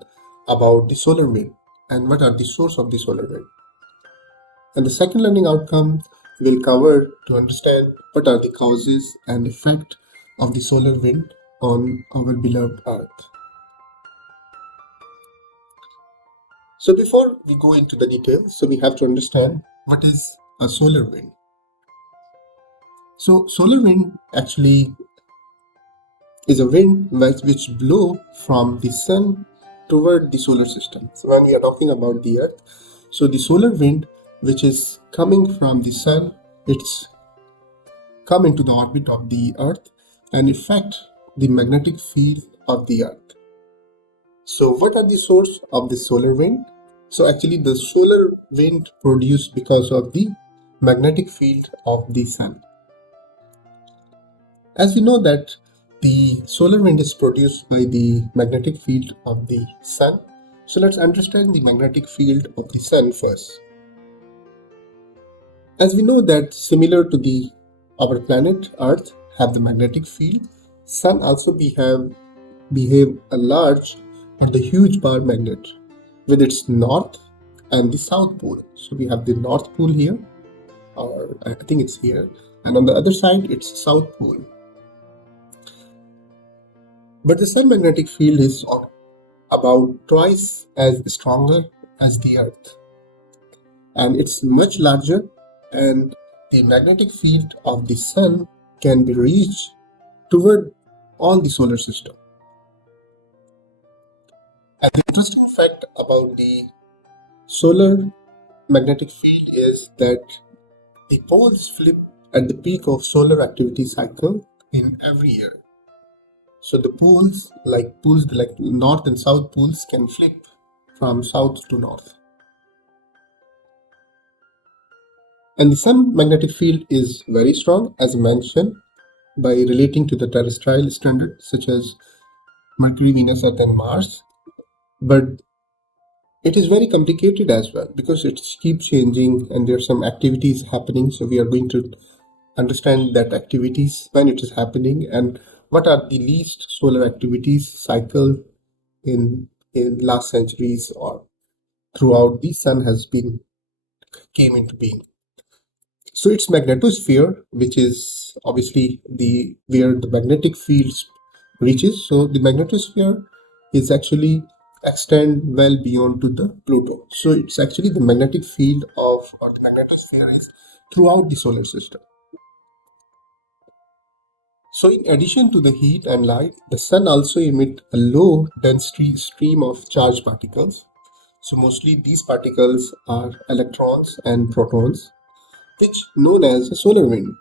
about the solar wind and what are the source of the solar wind. And the second learning outcome we'll cover to understand what are the causes and effect of the solar wind on our beloved Earth. So before we go into the details, so we have to understand what is a solar wind. So solar wind actually is a wind which blow from the sun toward the solar system. So when we are talking about the Earth, so the solar wind which is coming from the sun, it's come into the orbit of the Earth and affect the magnetic field of the Earth. So what are the source of the solar wind? So actually the solar wind produced because of the magnetic field of the sun. As we know that the solar wind is produced by the magnetic field of the sun. So let's understand the magnetic field of the sun first. As we know that similar to the our planet Earth have the magnetic field, sun also behave a large or the huge bar magnet with its north and the south pole. So we have the north pole here, or I think it's here, and on the other side it's south pole. But the sun magnetic field is about twice as stronger as the Earth, and it's much larger, and the magnetic field of the sun can be reached toward all the solar system. And the interesting fact about the solar magnetic field is that the poles flip at the peak of solar activity cycle in every year. So the poles like north and south poles can flip from south to north. And the sun magnetic field is very strong, as mentioned, by relating to the terrestrial standards such as Mercury, Venus, Earth, and Mars. But it is very complicated as well because it keeps changing and there are some activities happening. So we are going to understand that activities, when it is happening, and what are the least solar activities cycle in last centuries or throughout the sun has came into being. So its magnetosphere, which is obviously where the magnetic fields reaches. So the magnetosphere is actually extend well beyond to the Pluto. So it's actually the magnetic field or the magnetosphere is throughout the solar system. So in addition to the heat and light, the sun also emits a low density stream of charged particles. So mostly these particles are electrons and protons, which known as a solar wind.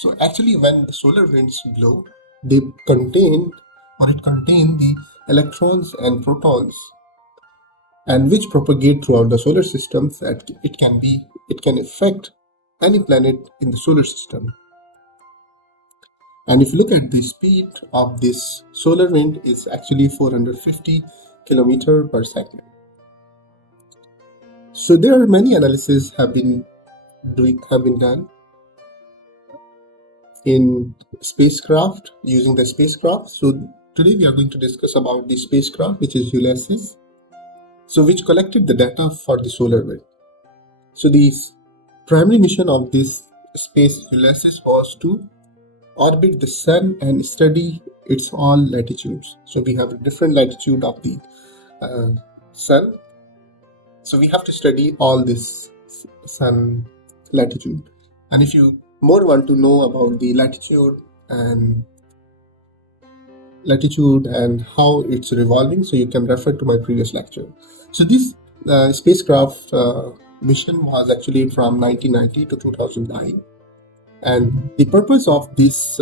So actually when the solar winds blow, they contain the electrons and protons, and which propagate throughout the solar system. That it can affect any planet in the solar system. And if you look at the speed of this solar wind is actually 450 kilometer per second. So there are many analyses have been done in spacecraft using the spacecraft. So today we are going to discuss about the spacecraft, which is Ulysses, so which collected the data for the solar wind. So the primary mission of this space Ulysses was to orbit the sun and study its all latitudes. So we have a different latitude of the sun. So we have to study all this sun latitude. And if you more want to know about the latitude and how it's revolving, so you can refer to my previous lecture. So this spacecraft mission was actually from 1990 to 2009, and the purpose of this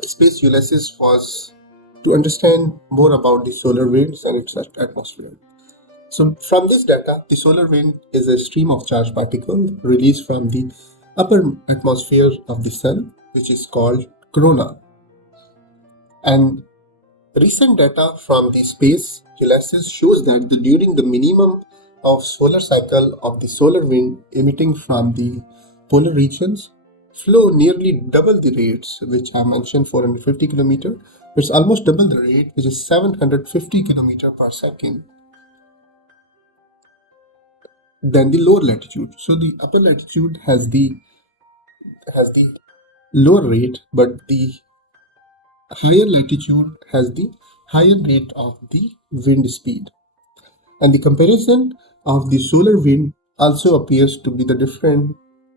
space Ulysses was to understand more about the solar winds and its atmosphere. So from this data, the solar wind is a stream of charged particles released from the upper atmosphere of the sun, which is called corona. And recent data from the space Ulysses shows that during the minimum of solar cycle of the solar wind emitting from the polar regions flow nearly double the rates, which I mentioned 450 kilometer. It's almost double the rate, which is 750 kilometer per second. than the lower latitude. So the upper latitude has the lower rate, but the higher latitude has the higher rate of the wind speed. And the comparison of the solar wind also appears to be the different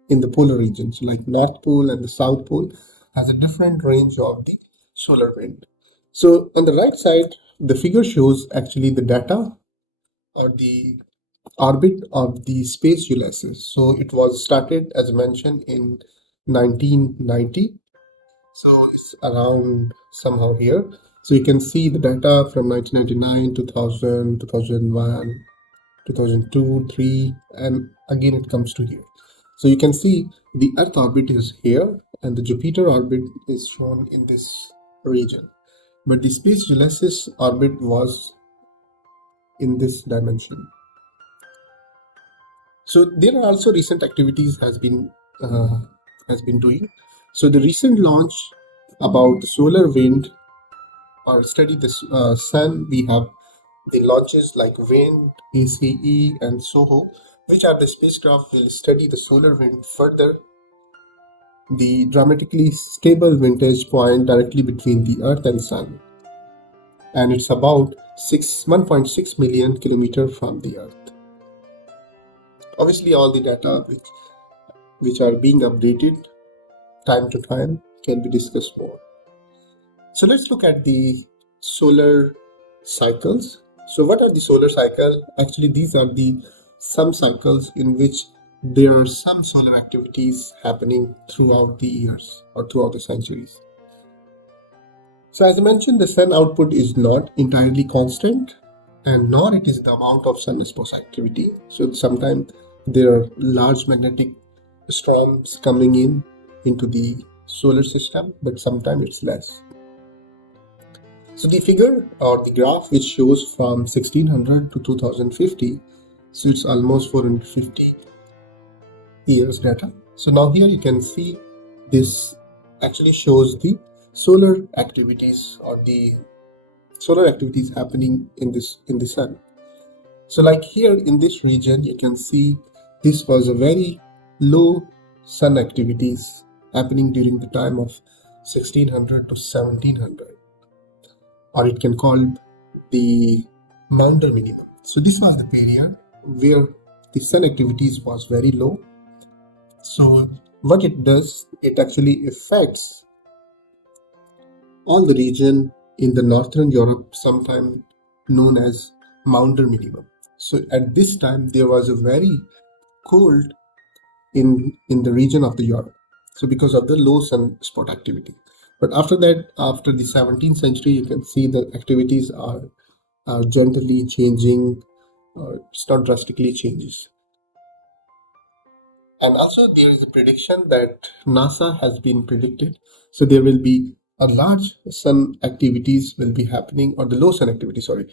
in the polar regions, like North Pole and the South Pole has a different range of the solar wind. So on the right side, the figure shows actually the data or the orbit of the space Ulysses. So it was started as mentioned in 1990. So it's around somehow here. So you can see the data from 1999, 2000, 2001, 2002, 3, and again it comes to here. So you can see the Earth orbit is here and the Jupiter orbit is shown in this region. But the space Ulysses orbit was in this dimension. So there are also recent activities has been doing. So the recent launch about the solar wind or study the sun, we have the launches like WIND, ACE, and SOHO, which are the spacecraft will study the solar wind further, the dramatically stable vantage point directly between the Earth and Sun, and it's about 1.6 million kilometers from the Earth. Obviously, all the data which are being updated time to time can be discussed more. So let's look at the solar cycles. So what are the solar cycle? Actually, these are the some cycles in which there are some solar activities happening throughout the years or throughout the centuries. So as I mentioned, the sun output is not entirely constant and nor it is the amount of sun-exposed activity. So sometimes there are large magnetic storms coming into the solar system, but sometimes it's less. So the figure or the graph which shows from 1600 to 2050, so it's almost 450 years data. So now here you can see this actually shows the solar activities or the solar activities happening in the sun. So like here in this region you can see this was a very low sun activities happening during the time of 1600 to 1700, or it can call the Maunder minimum. So this was the period where the sun activities was very low. So what it does, it actually affects all the region in the northern Europe, sometimes known as Maunder minimum. So at this time there was a very cold in the region of the Europe. So because of the low sunspot activity. But after that, after the 17th century, you can see the activities are gently changing, it's not drastically changes. And also there is a prediction that NASA has been predicted. So there will be a large sun activities will be happening, or the low sun activity, sorry,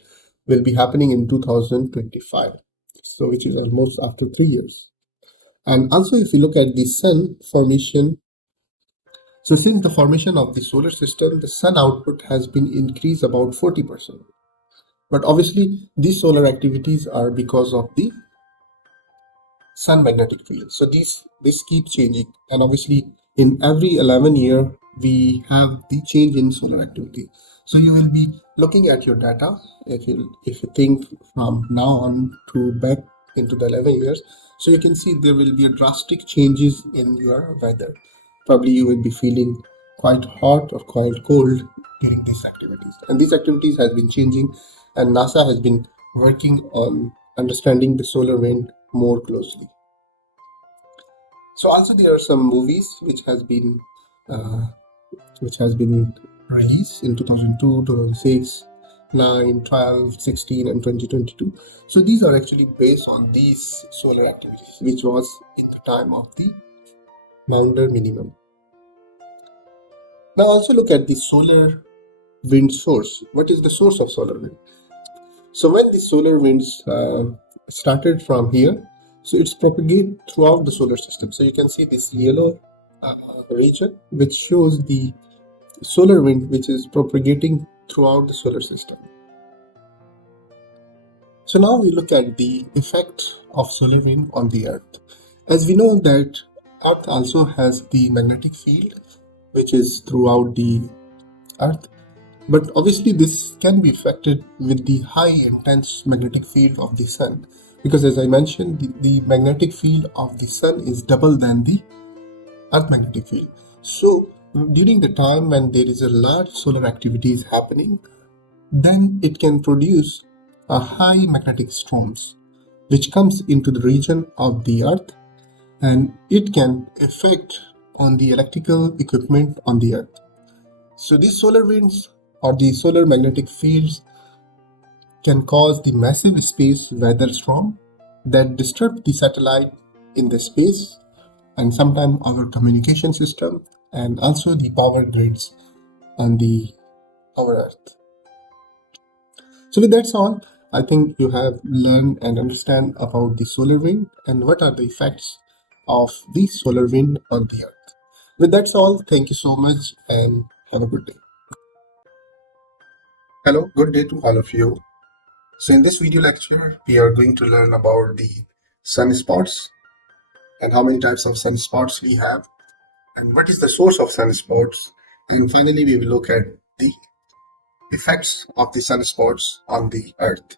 will be happening in 2025. So which is almost after 3 years. And also if you look at the sun formation, so since the formation of the solar system, the sun output has been increased about 40%. But obviously these solar activities are because of the sun magnetic field. So this keeps changing, and obviously in every 11 year we have the change in solar activity. So you will be looking at your data if you think from now on to back into the 11 years. So you can see there will be a drastic changes in your weather. Probably you will be feeling quite hot or quite cold during these activities, and these activities has been changing, and NASA has been working on understanding the solar wind more closely. So also there are some movies uh, which has been released in 2002, 2006, 9, 12, 16, and 2022. So these are actually based on these solar activities, which was in the time of the Maunder minimum. Now also look at the solar wind source. What is the source of solar wind? So when the solar winds started from here, so it's propagated throughout the solar system. So you can see this yellow region, which shows the solar wind, which is propagating throughout the solar system. So now we look at the effect of solar wind on the Earth. As we know that Earth also has the magnetic field, which is throughout the Earth. But obviously, this can be affected with the high intense magnetic field of the Sun, because as I mentioned, the magnetic field of the Sun is double than the Earth magnetic field. So during the time when there is a large solar activity is happening, then it can produce a high magnetic storms, which comes into the region of the Earth, and it can affect on the electrical equipment on the Earth. So these solar winds or the solar magnetic fields can cause the massive space weather storm that disturb the satellite in the space and sometimes our communication system and also the power grids on the our Earth. So with that's all, I think you have learned and understand about the solar wind and what are the effects of the solar wind on the Earth. With that's all, thank you so much and have a good day. Hello, good day to all of you. So in this video lecture, we are going to learn about the sunspots and how many types of sunspots we have and what is the source of sunspots. And finally, we will look at the effects of the sunspots on the Earth.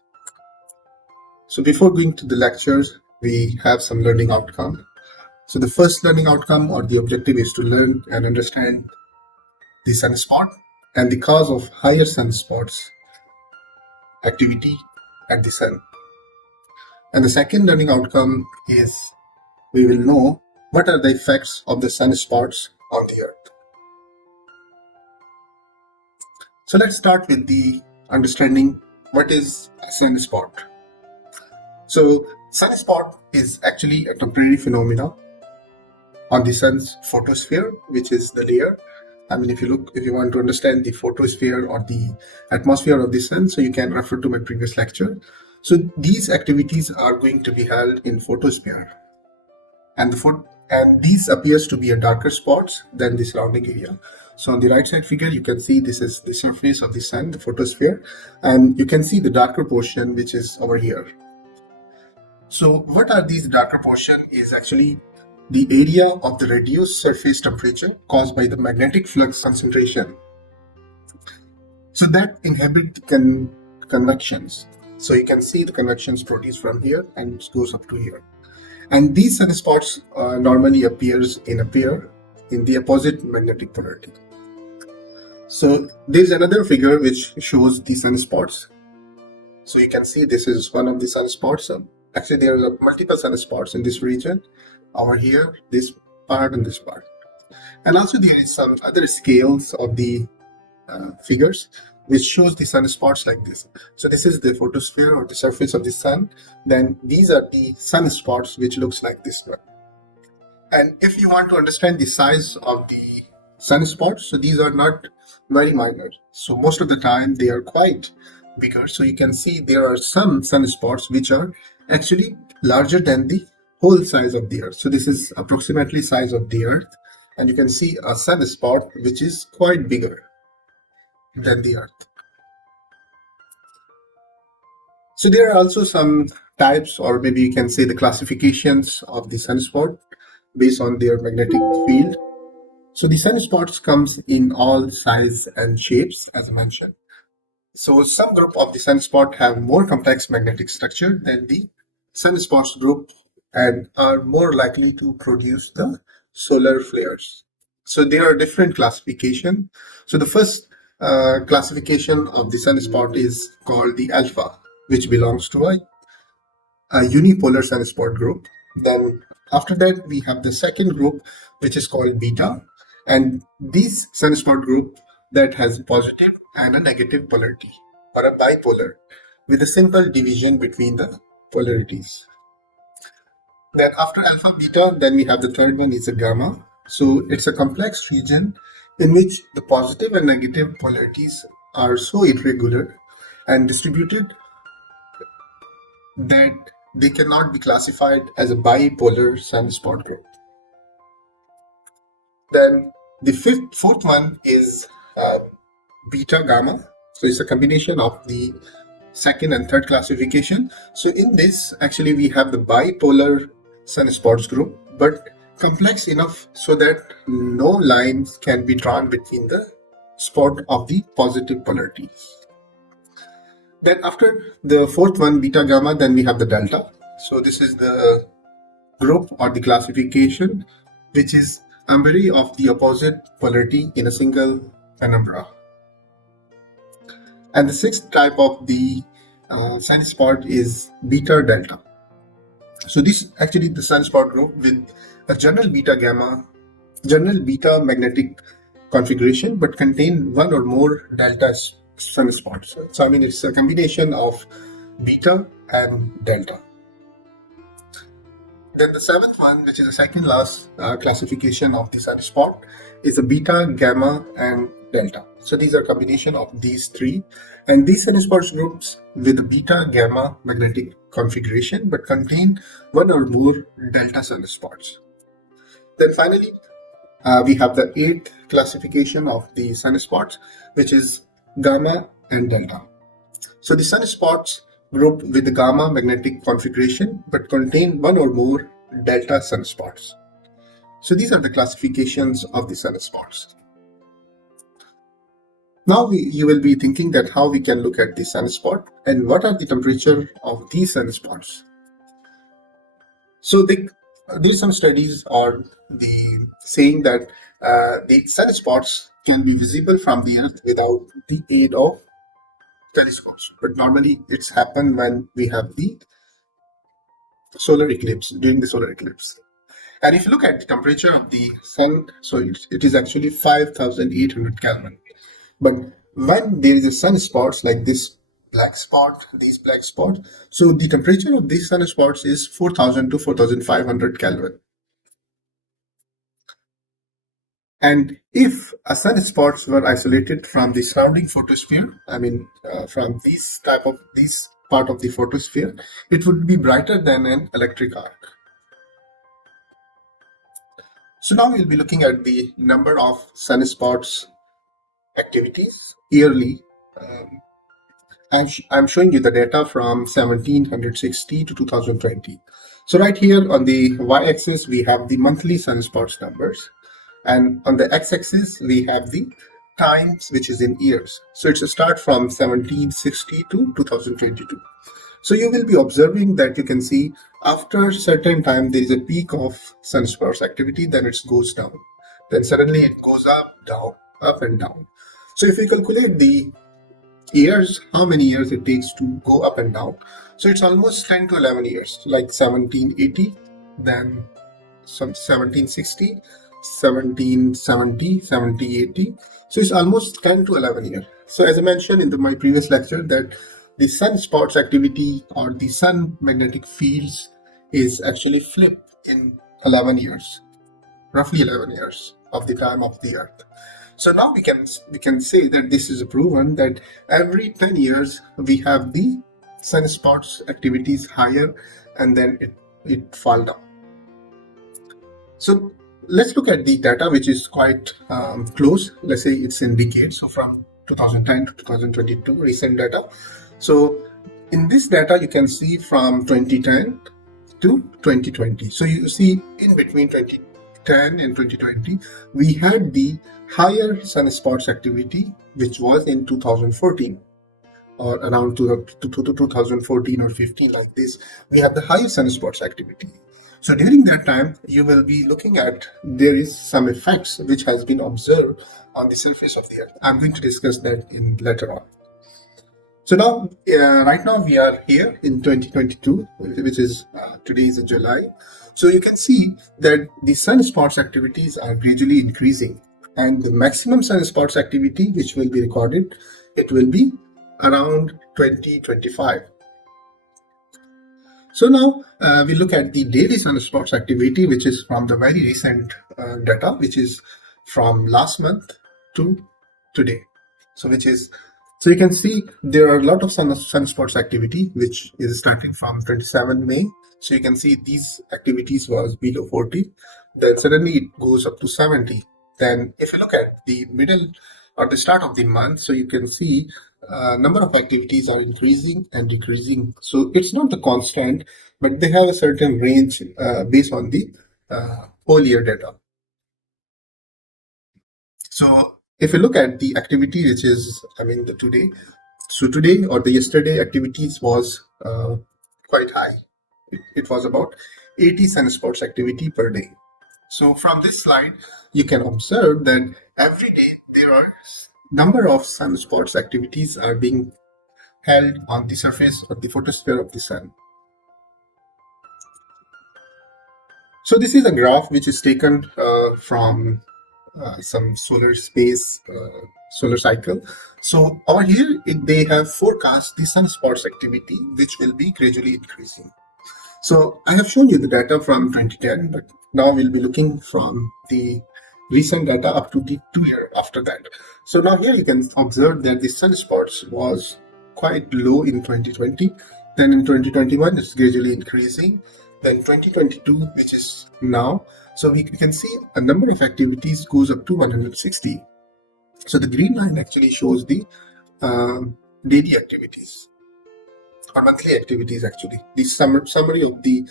So before going to the lectures, we have some learning outcome. So the first learning outcome or the objective is to learn and understand the sunspot and the cause of higher sunspots activity at the sun. And the second learning outcome is we will know what are the effects of the sunspots on the Earth. So let's start with the understanding what is a sunspot. So sunspot is actually a temporary phenomena on the sun's photosphere, which is the layer. I mean, if you want to understand the photosphere or the atmosphere of the sun, so you can refer to my previous lecture. So these activities are going to be held in photosphere, and these appears to be a darker spots than the surrounding area. So on the right side figure, you can see this is the surface of the sun, the photosphere, and you can see the darker portion which is over here. So what are these darker portion is actually the area of the reduced surface temperature caused by the magnetic flux concentration. So that inhibit convections. So you can see the convections produced from here and it goes up to here. And these sunspots normally appears in a pair in the opposite magnetic polarity. So there's another figure which shows the sunspots. So you can see this is one of the sunspots. Actually, there are multiple sunspots in this region. Over here, this part and this part. And also there is some other scales of the figures which shows the sunspots like this. So this is the photosphere or the surface of the sun. Then these are the sunspots which looks like this one. And if you want to understand the size of the sunspots, so these are not very minor. So most of the time they are quite bigger. So you can see there are some sunspots which are actually larger than the whole size of the Earth. So this is approximately size of the Earth, and you can see a sunspot which is quite bigger than the Earth. So there are also some types, or maybe you can say the classifications of the sunspot based on their magnetic field. So the sunspots comes in all size and shapes, as I mentioned. So some group of the sunspot have more complex magnetic structure than the sunspots group and are more likely to produce the solar flares. So there are different classification. So the first classification of the sunspot is called the alpha, which belongs to a unipolar sunspot group. Then after that, we have the second group, which is called beta. And this sunspot group that has positive and a negative polarity or a bipolar with a simple division between the polarities. Then after alpha beta, then we have the third one is a gamma. So it's a complex region in which the positive and negative polarities are so irregular and distributed that they cannot be classified as a bipolar sunspot group. Then the fourth one is beta gamma. So it's a combination of the second and third classification. So in this, actually, we have the bipolar sunspots group, but complex enough so that no lines can be drawn between the spot of the positive polarity. Then after the fourth one, beta gamma, then we have the delta. So this is the group or the classification which is amberi of the opposite polarity in a single penumbra. And the sixth type of the sunspot is beta delta. So this actually the sunspot group with a general beta magnetic configuration, but contain one or more delta sunspots. So I mean it's a combination of beta and delta. Then the seventh one, which is the second last classification of the sunspot, is a beta, gamma, and delta. So these are combination of these three, and these sunspot groups with a beta, gamma magnetic configuration, but contain one or more delta sunspots. Then finally, we have the eighth classification of the sunspots, which is gamma and delta. So the sunspots group with the gamma magnetic configuration but contain one or more delta sunspots. So these are the classifications of the sunspots. Now you will be thinking that how we can look at the sunspot and what are the temperature of these sunspots. So there is some studies or the saying that the sunspots can be visible from the Earth without the aid of telescopes, but normally it's happened when we have the solar eclipse, during the solar eclipse. And if you look at the temperature of the sun, so it is actually 5,800 Kelvin. But when there is a sunspots like this black spot, so the temperature of these sunspots is 4,000 to 4,500 Kelvin. And if a sunspots were isolated from the surrounding photosphere, I mean from this part of the photosphere, it would be brighter than an electric arc. So now we'll be looking at the number of sunspots activities yearly. I'm showing you the data from 1760 to 2020. So right here on the y-axis, we have the monthly sunspots numbers. And on the x-axis, we have the times, which is in years. So it's a start from 1760 to 2022. So you will be observing that you can see after a certain time, there is a peak of sunspots activity, then it goes down. Then suddenly it goes up, down, up and down. So if we calculate the years, how many years it takes to go up and down. So it's almost 10 to 11 years, like 1780, then some 1760, 1770, 1780. So it's almost 10 to 11 years. So as I mentioned in my previous lecture that the sunspots activity or the sun magnetic fields is actually flipped in 11 years, roughly 11 years of the time of the Earth. So now we can say that this is proven that every 10 years we have the sunspots activities higher and then it fall down. So let's look at the data which is quite close. Let's say it's in decades. So from 2010 to 2022 recent data. So in this data you can see from 2010 to 2020. So you see in between 2010 and 2020 we had the higher sunspots activity which was in 2014 or around 2014 or 15 like this. We have the higher sunspots activity. So during that time, you will be looking at there is some effects which has been observed on the surface of the Earth. I'm going to discuss that in later on. So now, right now we are here in 2022, which is today is July. So you can see that the sunspots activities are gradually increasing, and the maximum sunspots activity which will be recorded, it will be around 2025. So now we look at the daily sunspots activity, which is from the very recent data, which is from last month to today. So you can see there are a lot of sunspots activity, which is starting from 27 May. So you can see these activities was below 40, then suddenly it goes up to 70. Then if you look at the middle or the start of the month, so you can see number of activities are increasing and decreasing. So it's not the constant, but they have a certain range based on the whole year data. So if you look at the activity, which is, I mean, the today, so today or the yesterday activities was quite high. It was about 80 sun sports activity per day. So from this slide, you can observe that every day there are number of sun sports activities are being held on the surface of the photosphere of the sun. So this is a graph which is taken from some solar cycle. So over here, they have forecast the sunspots activity, which will be gradually increasing. So I have shown you the data from 2010, but now we'll be looking from the recent data up to the 2 year after that. So now here you can observe that the sunspots was quite low in 2020. Then in 2021, it's gradually increasing. Then 2022, which is now, so we can see a number of activities goes up to 160. So the green line actually shows the daily activities or monthly activities. Actually, the summary of the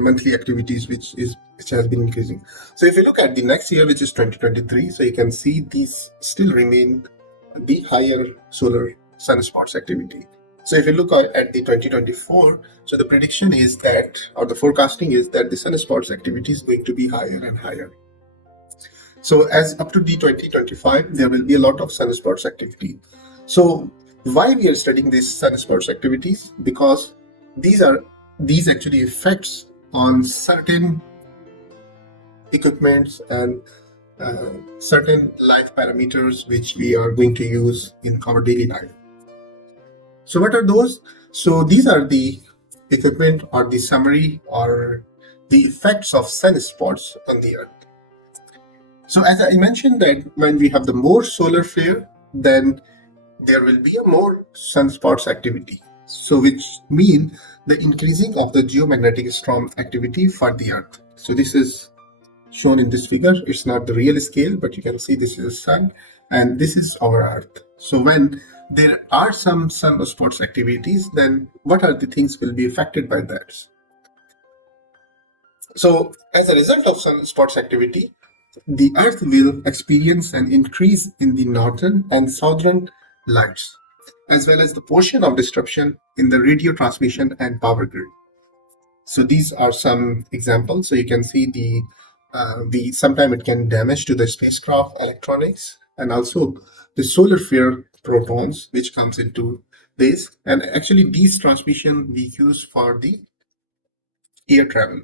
monthly activities which has been increasing. So if you look at the next year, which is 2023, so you can see these still remain the higher solar sunspots activity. So if you look at the 2024, so the prediction is that, or the forecasting is that the sunspots activity is going to be higher and higher. So as up to the 2025, there will be a lot of sunspots activity. So why we are studying these sunspots activities? Because these actually effects on certain equipments and certain life parameters which we are going to use in our daily life. So what are those? So these are the equipment or the summary or the effects of sunspots on the earth. So as I mentioned that when we have the more solar flare, then there will be a more sunspots activity. So which mean the increasing of the geomagnetic storm activity for the earth. So this is shown in this figure. It's not the real scale, but you can see this is the sun and this is our earth. So when there are some sunspots activities, then what are the things will be affected by that? So as a result of sunspots activity, the earth will experience an increase in the northern and southern lights, as well as the portion of disruption in the radio transmission and power grid. So these are some examples. So you can see the sometime it can damage to the spacecraft electronics and also the solar flare protons which comes into this. And actually these transmission we use for the air travel.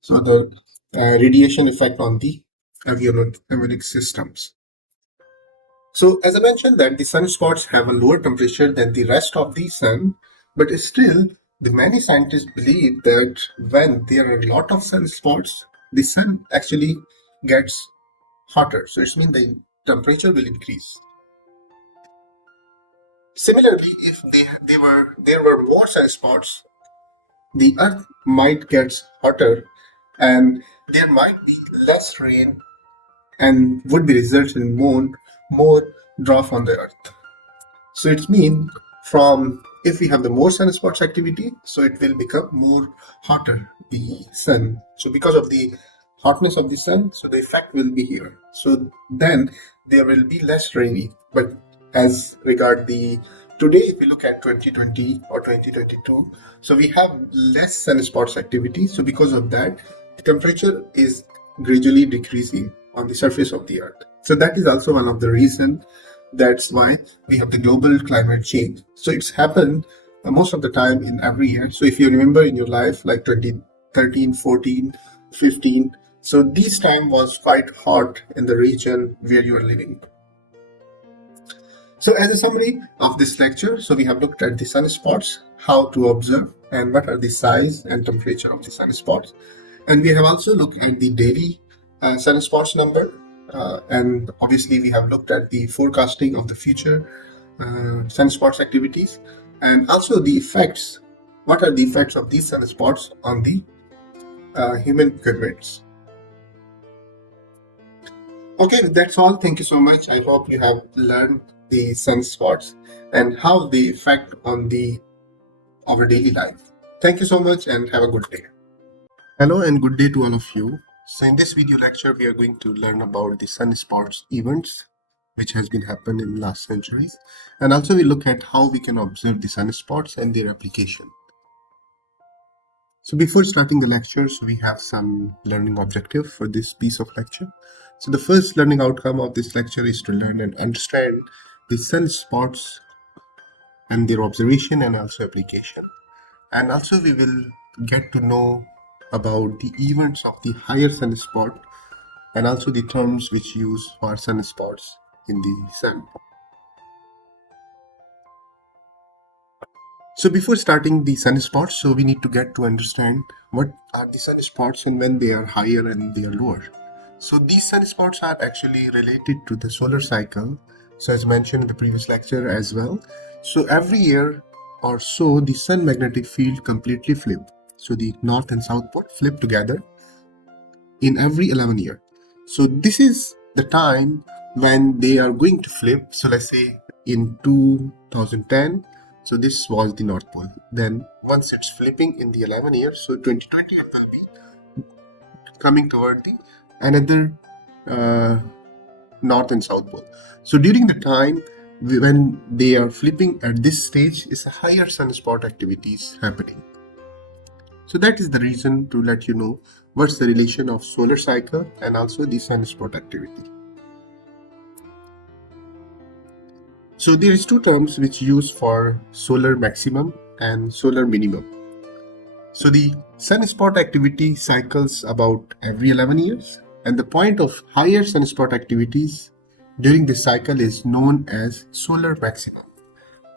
So the radiation effect on the avionics systems. So as I mentioned that the sunspots have a lower temperature than the rest of the sun, but still the many scientists believe that when there are a lot of sunspots, the sun actually gets hotter. So it means the temperature will increase. Similarly, if there were more sunspots, the earth might get hotter and there might be less rain and would be result in more drop on the earth. So it means from if we have the more sunspots activity, so it will become more hotter the sun. So because of the hotness of the sun, so the effect will be here. So then there will be less rainy. But as regard the today, if we look at 2020 or 2022, so we have less sunspots activity. So because of that, the temperature is gradually decreasing on the surface of the earth. So that is also one of the reasons. That's why we have the global climate change. So it's happened most of the time in every year. So if you remember in your life, like 2013, 14, 15, so this time was quite hot in the region where you are living. So as a summary of this lecture, so we have looked at the sunspots, how to observe, and what are the size and temperature of the sunspots. And we have also looked at the daily sunspots number. And obviously we have looked at the forecasting of the future sunspots activities and also the effects. What are the effects of these sunspots on the human equipments? Okay, that's all. Thank you so much. I hope you have learned the sunspots and how they affect on our daily life. Thank you so much and have a good day. Hello and good day to all of you. So in this video lecture, we are going to learn about the sunspots events which has been happened in last centuries, and also we look at how we can observe the sunspots and their application. So before starting the lectures, we have some learning objective for this piece of lecture. So the first learning outcome of this lecture is to learn and understand the sunspots and their observation and also application. And also we will get to know about the events of the higher sunspot and also the terms which use for sunspots in the sun. So before starting the sunspots, so we need to get to understand what are the sunspots and when they are higher and they are lower. So these sunspots are actually related to the solar cycle. So as mentioned in the previous lecture as well. So every year or so, the sun magnetic field completely flip. So the north and south pole flip together in every 11 year. So this is the time when they are going to flip. So let's say in 2010, so this was the North Pole. Then once it's flipping in the 11 years, so 2020 it will be coming toward the another North and South Pole. So during the time when they are flipping at this stage, is a higher sunspot activities happening. So that is the reason to let you know what's the relation of solar cycle and also the sunspot activity. So there is two terms which use for solar maximum and solar minimum. So the sunspot activity cycles about every 11 years, and the point of higher sunspot activities during this cycle is known as solar maximum.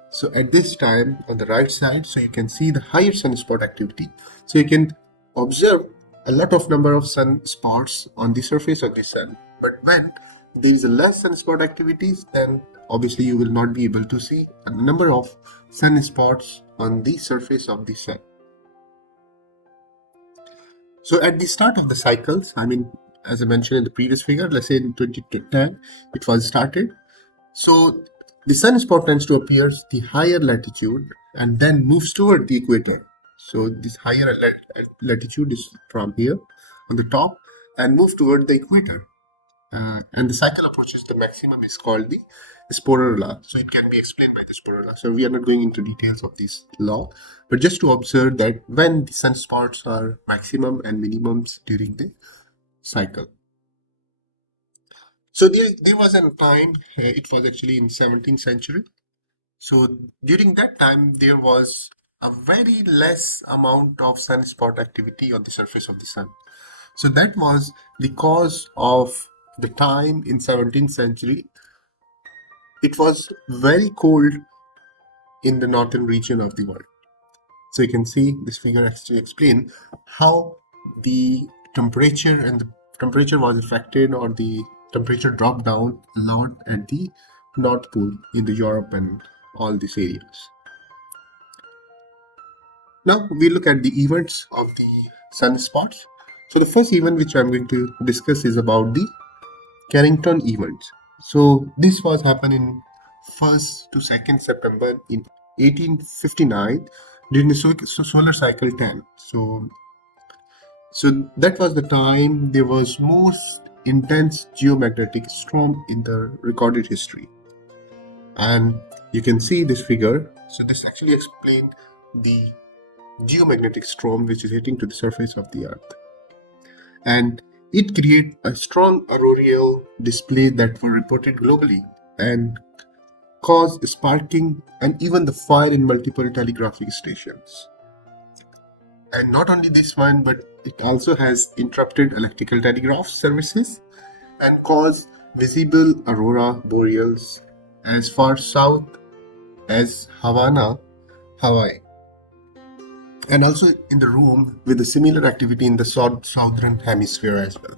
So at this time on the right side, so you can see the higher sunspot activity. So you can observe a lot of number of sunspots on the surface of the sun. But when there is a less sunspot activities, then obviously you will not be able to see a number of sunspots on the surface of the sun. So at the start of the cycles, I mean, as I mentioned in the previous figure, let's say in 2010, it was started. So the sunspot tends to appear the higher latitude and then moves toward the equator. So this higher latitude is from here on the top and moves toward the equator. And the cycle approaches the maximum is called the sporer law. So it can be explained by the sporer law. So we are not going into details of this law, but just to observe that when the sunspots are maximum and minimums during the cycle. So there was a time, it was actually in 17th century. So during that time, there was a very less amount of sunspot activity on the surface of the sun. So that was the cause of the time in 17th century. It was very cold in the northern region of the world. So you can see this figure actually explain how the temperature and the temperature was affected, or the temperature dropped down a lot at the North Pole in the Europe and all these areas. Now we look at the events of the sunspots. So the first event which I'm going to discuss is about the Carrington event. So this was happened in 1st to 2nd September in 1859 during the solar cycle 10. So that was the time there was most intense geomagnetic storm in the recorded history. And you can see this figure. So this actually explains the geomagnetic storm which is hitting to the surface of the earth. And it created a strong auroral display that were reported globally and caused sparking and even the fire in multiple telegraphic stations. And not only this one, but it also has interrupted electrical telegraph services and caused visible aurora boreals as far south as Havana, Hawaii. And also in the room with a similar activity in the southern hemisphere as well.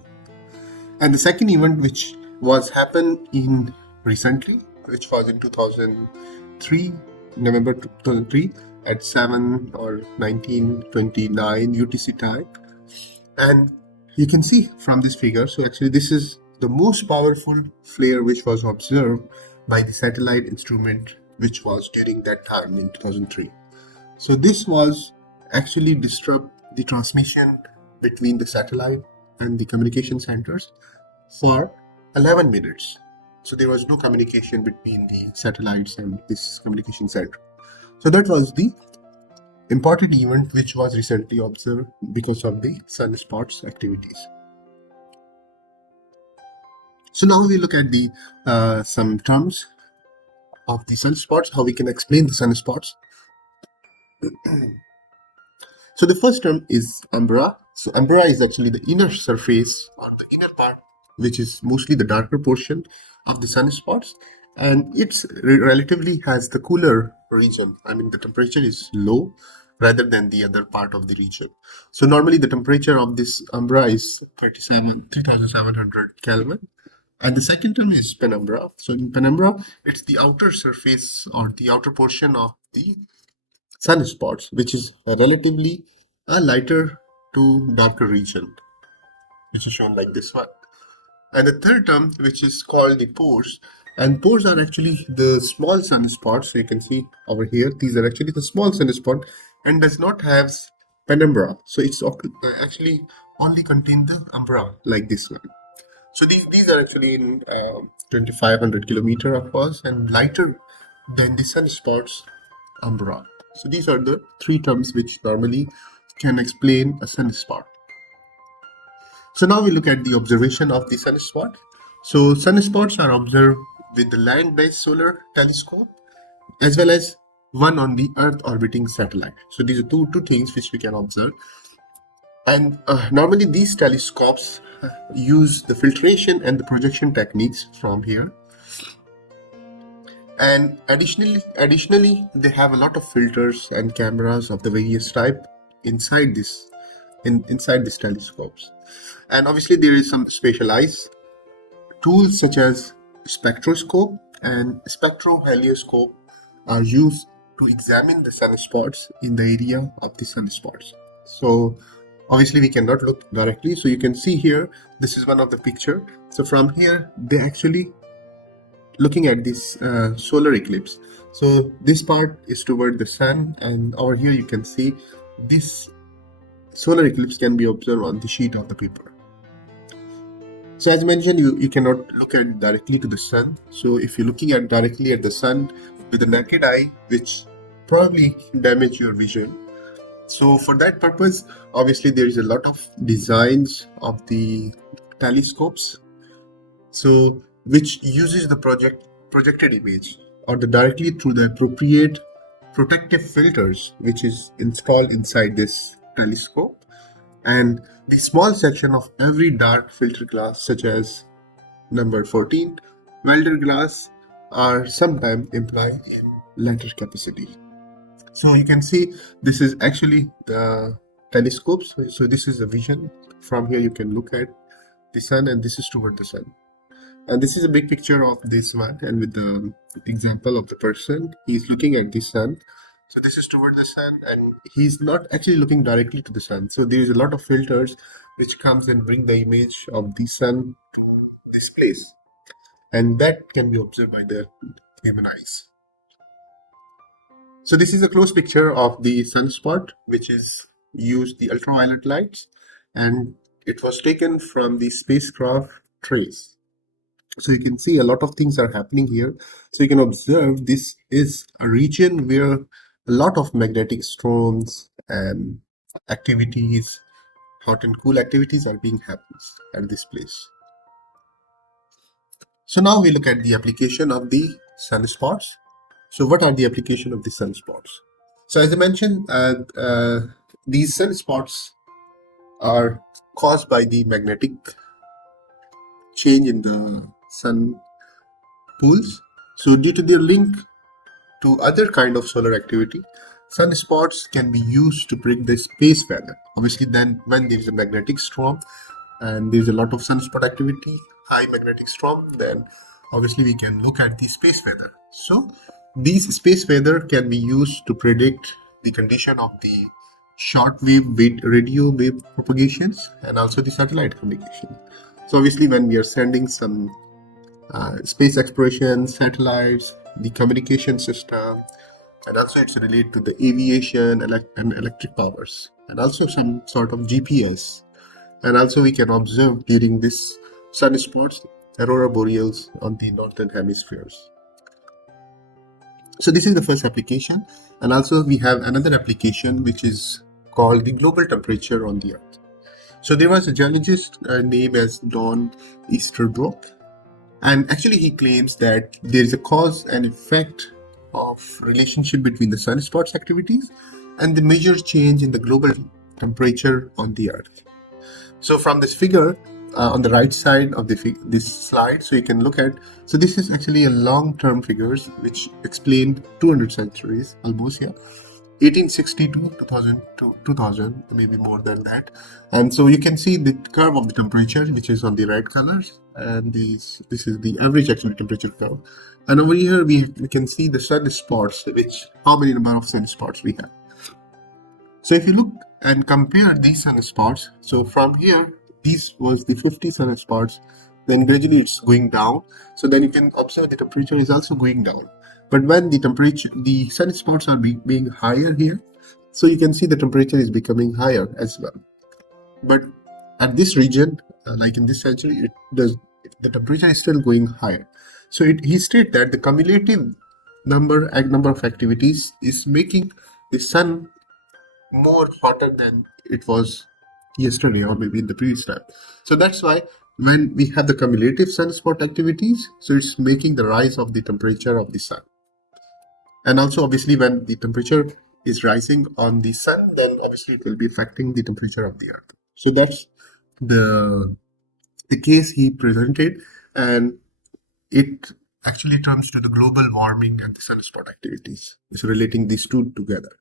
And the second event which was happened in recently, which was in 2003, November 2003 at 7 or 1929 UTC time. And you can see from this figure, so actually this is the most powerful flare which was observed by the satellite instrument which was during that time in 2003. So this was actually disrupt the transmission between the satellite and the communication centers for 11 minutes. So there was no communication between the satellites and this communication center. So that was the important event which was recently observed because of the sunspots activities. So now we look at the some terms of the sunspots, how we can explain the sunspots. So the first term is umbra. So umbra is actually the inner surface or the inner part, which is mostly the darker portion of the sunspots, and it's relatively has the cooler region. I mean, the temperature is low rather than the other part of the region. So normally the temperature of this umbra is 3700 Kelvin. And the second term is penumbra. So in penumbra, it's the outer surface or the outer portion of the sunspots, which is relatively a lighter to darker region, which is shown like this one. And the third term, which is called the pores, and pores are actually the small sunspots. So you can see over here, these are actually the small sunspot and does not have penumbra. So it's actually only contain the umbra like this one. So these are actually in 2500 kilometer across and lighter than the sunspots umbra. So these are the three terms which normally can explain a sunspot. So now we look at the observation of the sunspot. So sunspots are observed with the land-based solar telescope as well as one on the Earth orbiting satellite. So these are two things which we can observe. And normally these telescopes use the filtration and the projection techniques from here. And additionally, they have a lot of filters and cameras of the various type inside this telescopes. And obviously there is some specialized tools such as spectroscope and spectrohelioscope are used to examine the sunspots in the area of the sunspots. So obviously we cannot look directly. So you can see here, this is one of the picture. So from here, they actually looking at this solar eclipse. So this part is toward the sun, and over here you can see this solar eclipse can be observed on the sheet of the paper. So as mentioned, you cannot look at directly to the sun. So if you're looking at directly at the sun with the naked eye, which probably damage your vision. So for that purpose, obviously there is a lot of designs of the telescopes, so which uses the projected image or the directly through the appropriate protective filters, which is installed inside this telescope. And the small section of every dark filter glass, such as number 14, welded glass, are sometimes implied in latter capacity. So you can see this is actually the telescopes. So this is the vision. From here you can look at the sun, and this is toward the sun. And this is a big picture of this one, and with the example of the person, he's looking at the sun. So this is toward the sun, and he's not actually looking directly to the sun. So there is a lot of filters which comes and bring the image of the sun to this place, and that can be observed by the human eyes. So this is a close picture of the sunspot, which is used the ultraviolet lights, and it was taken from the spacecraft trace. So you can see a lot of things are happening here. So you can observe this is a region where a lot of magnetic storms and activities, hot and cool activities are being happens at this place. So now we look at the application of the sunspots. So what are the application of the sunspots? So as I mentioned, these sunspots are caused by the magnetic change in the sun pools. So due to their link to other kind of solar activity, sunspots can be used to predict the space weather. Obviously, then when there is a magnetic storm and there is a lot of sunspot activity, high magnetic storm, then obviously we can look at the space weather. So these space weather can be used to predict the condition of the shortwave radio wave propagations and also the satellite communication. So obviously when we are sending some space exploration, satellites, the communication system, and also it's related to the aviation and electric powers, and also some sort of GPS. And also we can observe during this sunspots, aurora boreals on the northern hemispheres. So this is the first application, and also we have another application which is called the global temperature on the Earth. So there was a geologist named as Don Easterbrook, and actually he claims that there is a cause and effect of relationship between the sunspots activities and the major change in the global temperature on the Earth. So from this figure on the right side of this slide, so you can look at, so this is actually a long-term figures which explain 200 centuries almost, yeah, 1860 to 2000, maybe more than that. And so you can see the curve of the temperature, which is on the red colors, and this is the average actual temperature curve. And over here we can see the sunspots, which how many number of sunspots we have. So if you look and compare these sunspots, so from here, these was the 50 sunspots, then gradually it's going down. So then you can observe the temperature is also going down. But when the temperature, the sunspots are being higher here, so you can see the temperature is becoming higher as well. But at this region, like in this century, the temperature is still going higher. So he stated that the cumulative number of activities is making the sun more hotter than it was yesterday or maybe in the previous time. So that's why when we have the cumulative sunspot activities, so it's making the rise of the temperature of the sun. And also obviously when the temperature is rising on the sun, then obviously it will be affecting the temperature of the earth. So that's the case he presented, and it actually turns to the global warming and the sunspot activities. It's relating these two together.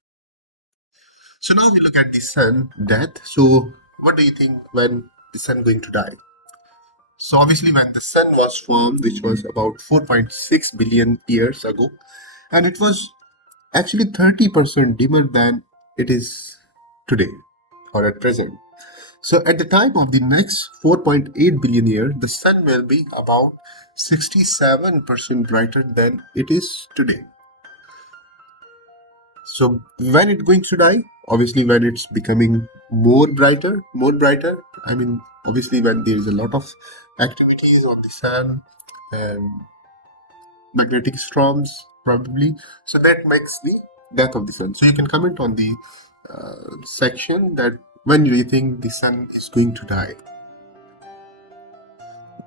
So now we look at the sun death. So what do you think when the sun going to die? So obviously when the sun was formed, which was about 4.6 billion years ago, and it was actually 30% dimmer than it is today or at present. So at the time of the next 4.8 billion years, the sun will be about 67% brighter than it is today. So when it's going to die, obviously when it's becoming more brighter, I mean, obviously when there is a lot of activities on the sun and magnetic storms probably, so that makes the death of the sun. So you can comment on the section that when do you think the sun is going to die.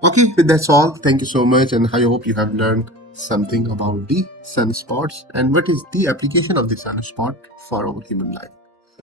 Okay, that's all. Thank you so much, and I hope you have learned something about the sunspots and what is the application of the sunspot for our human life.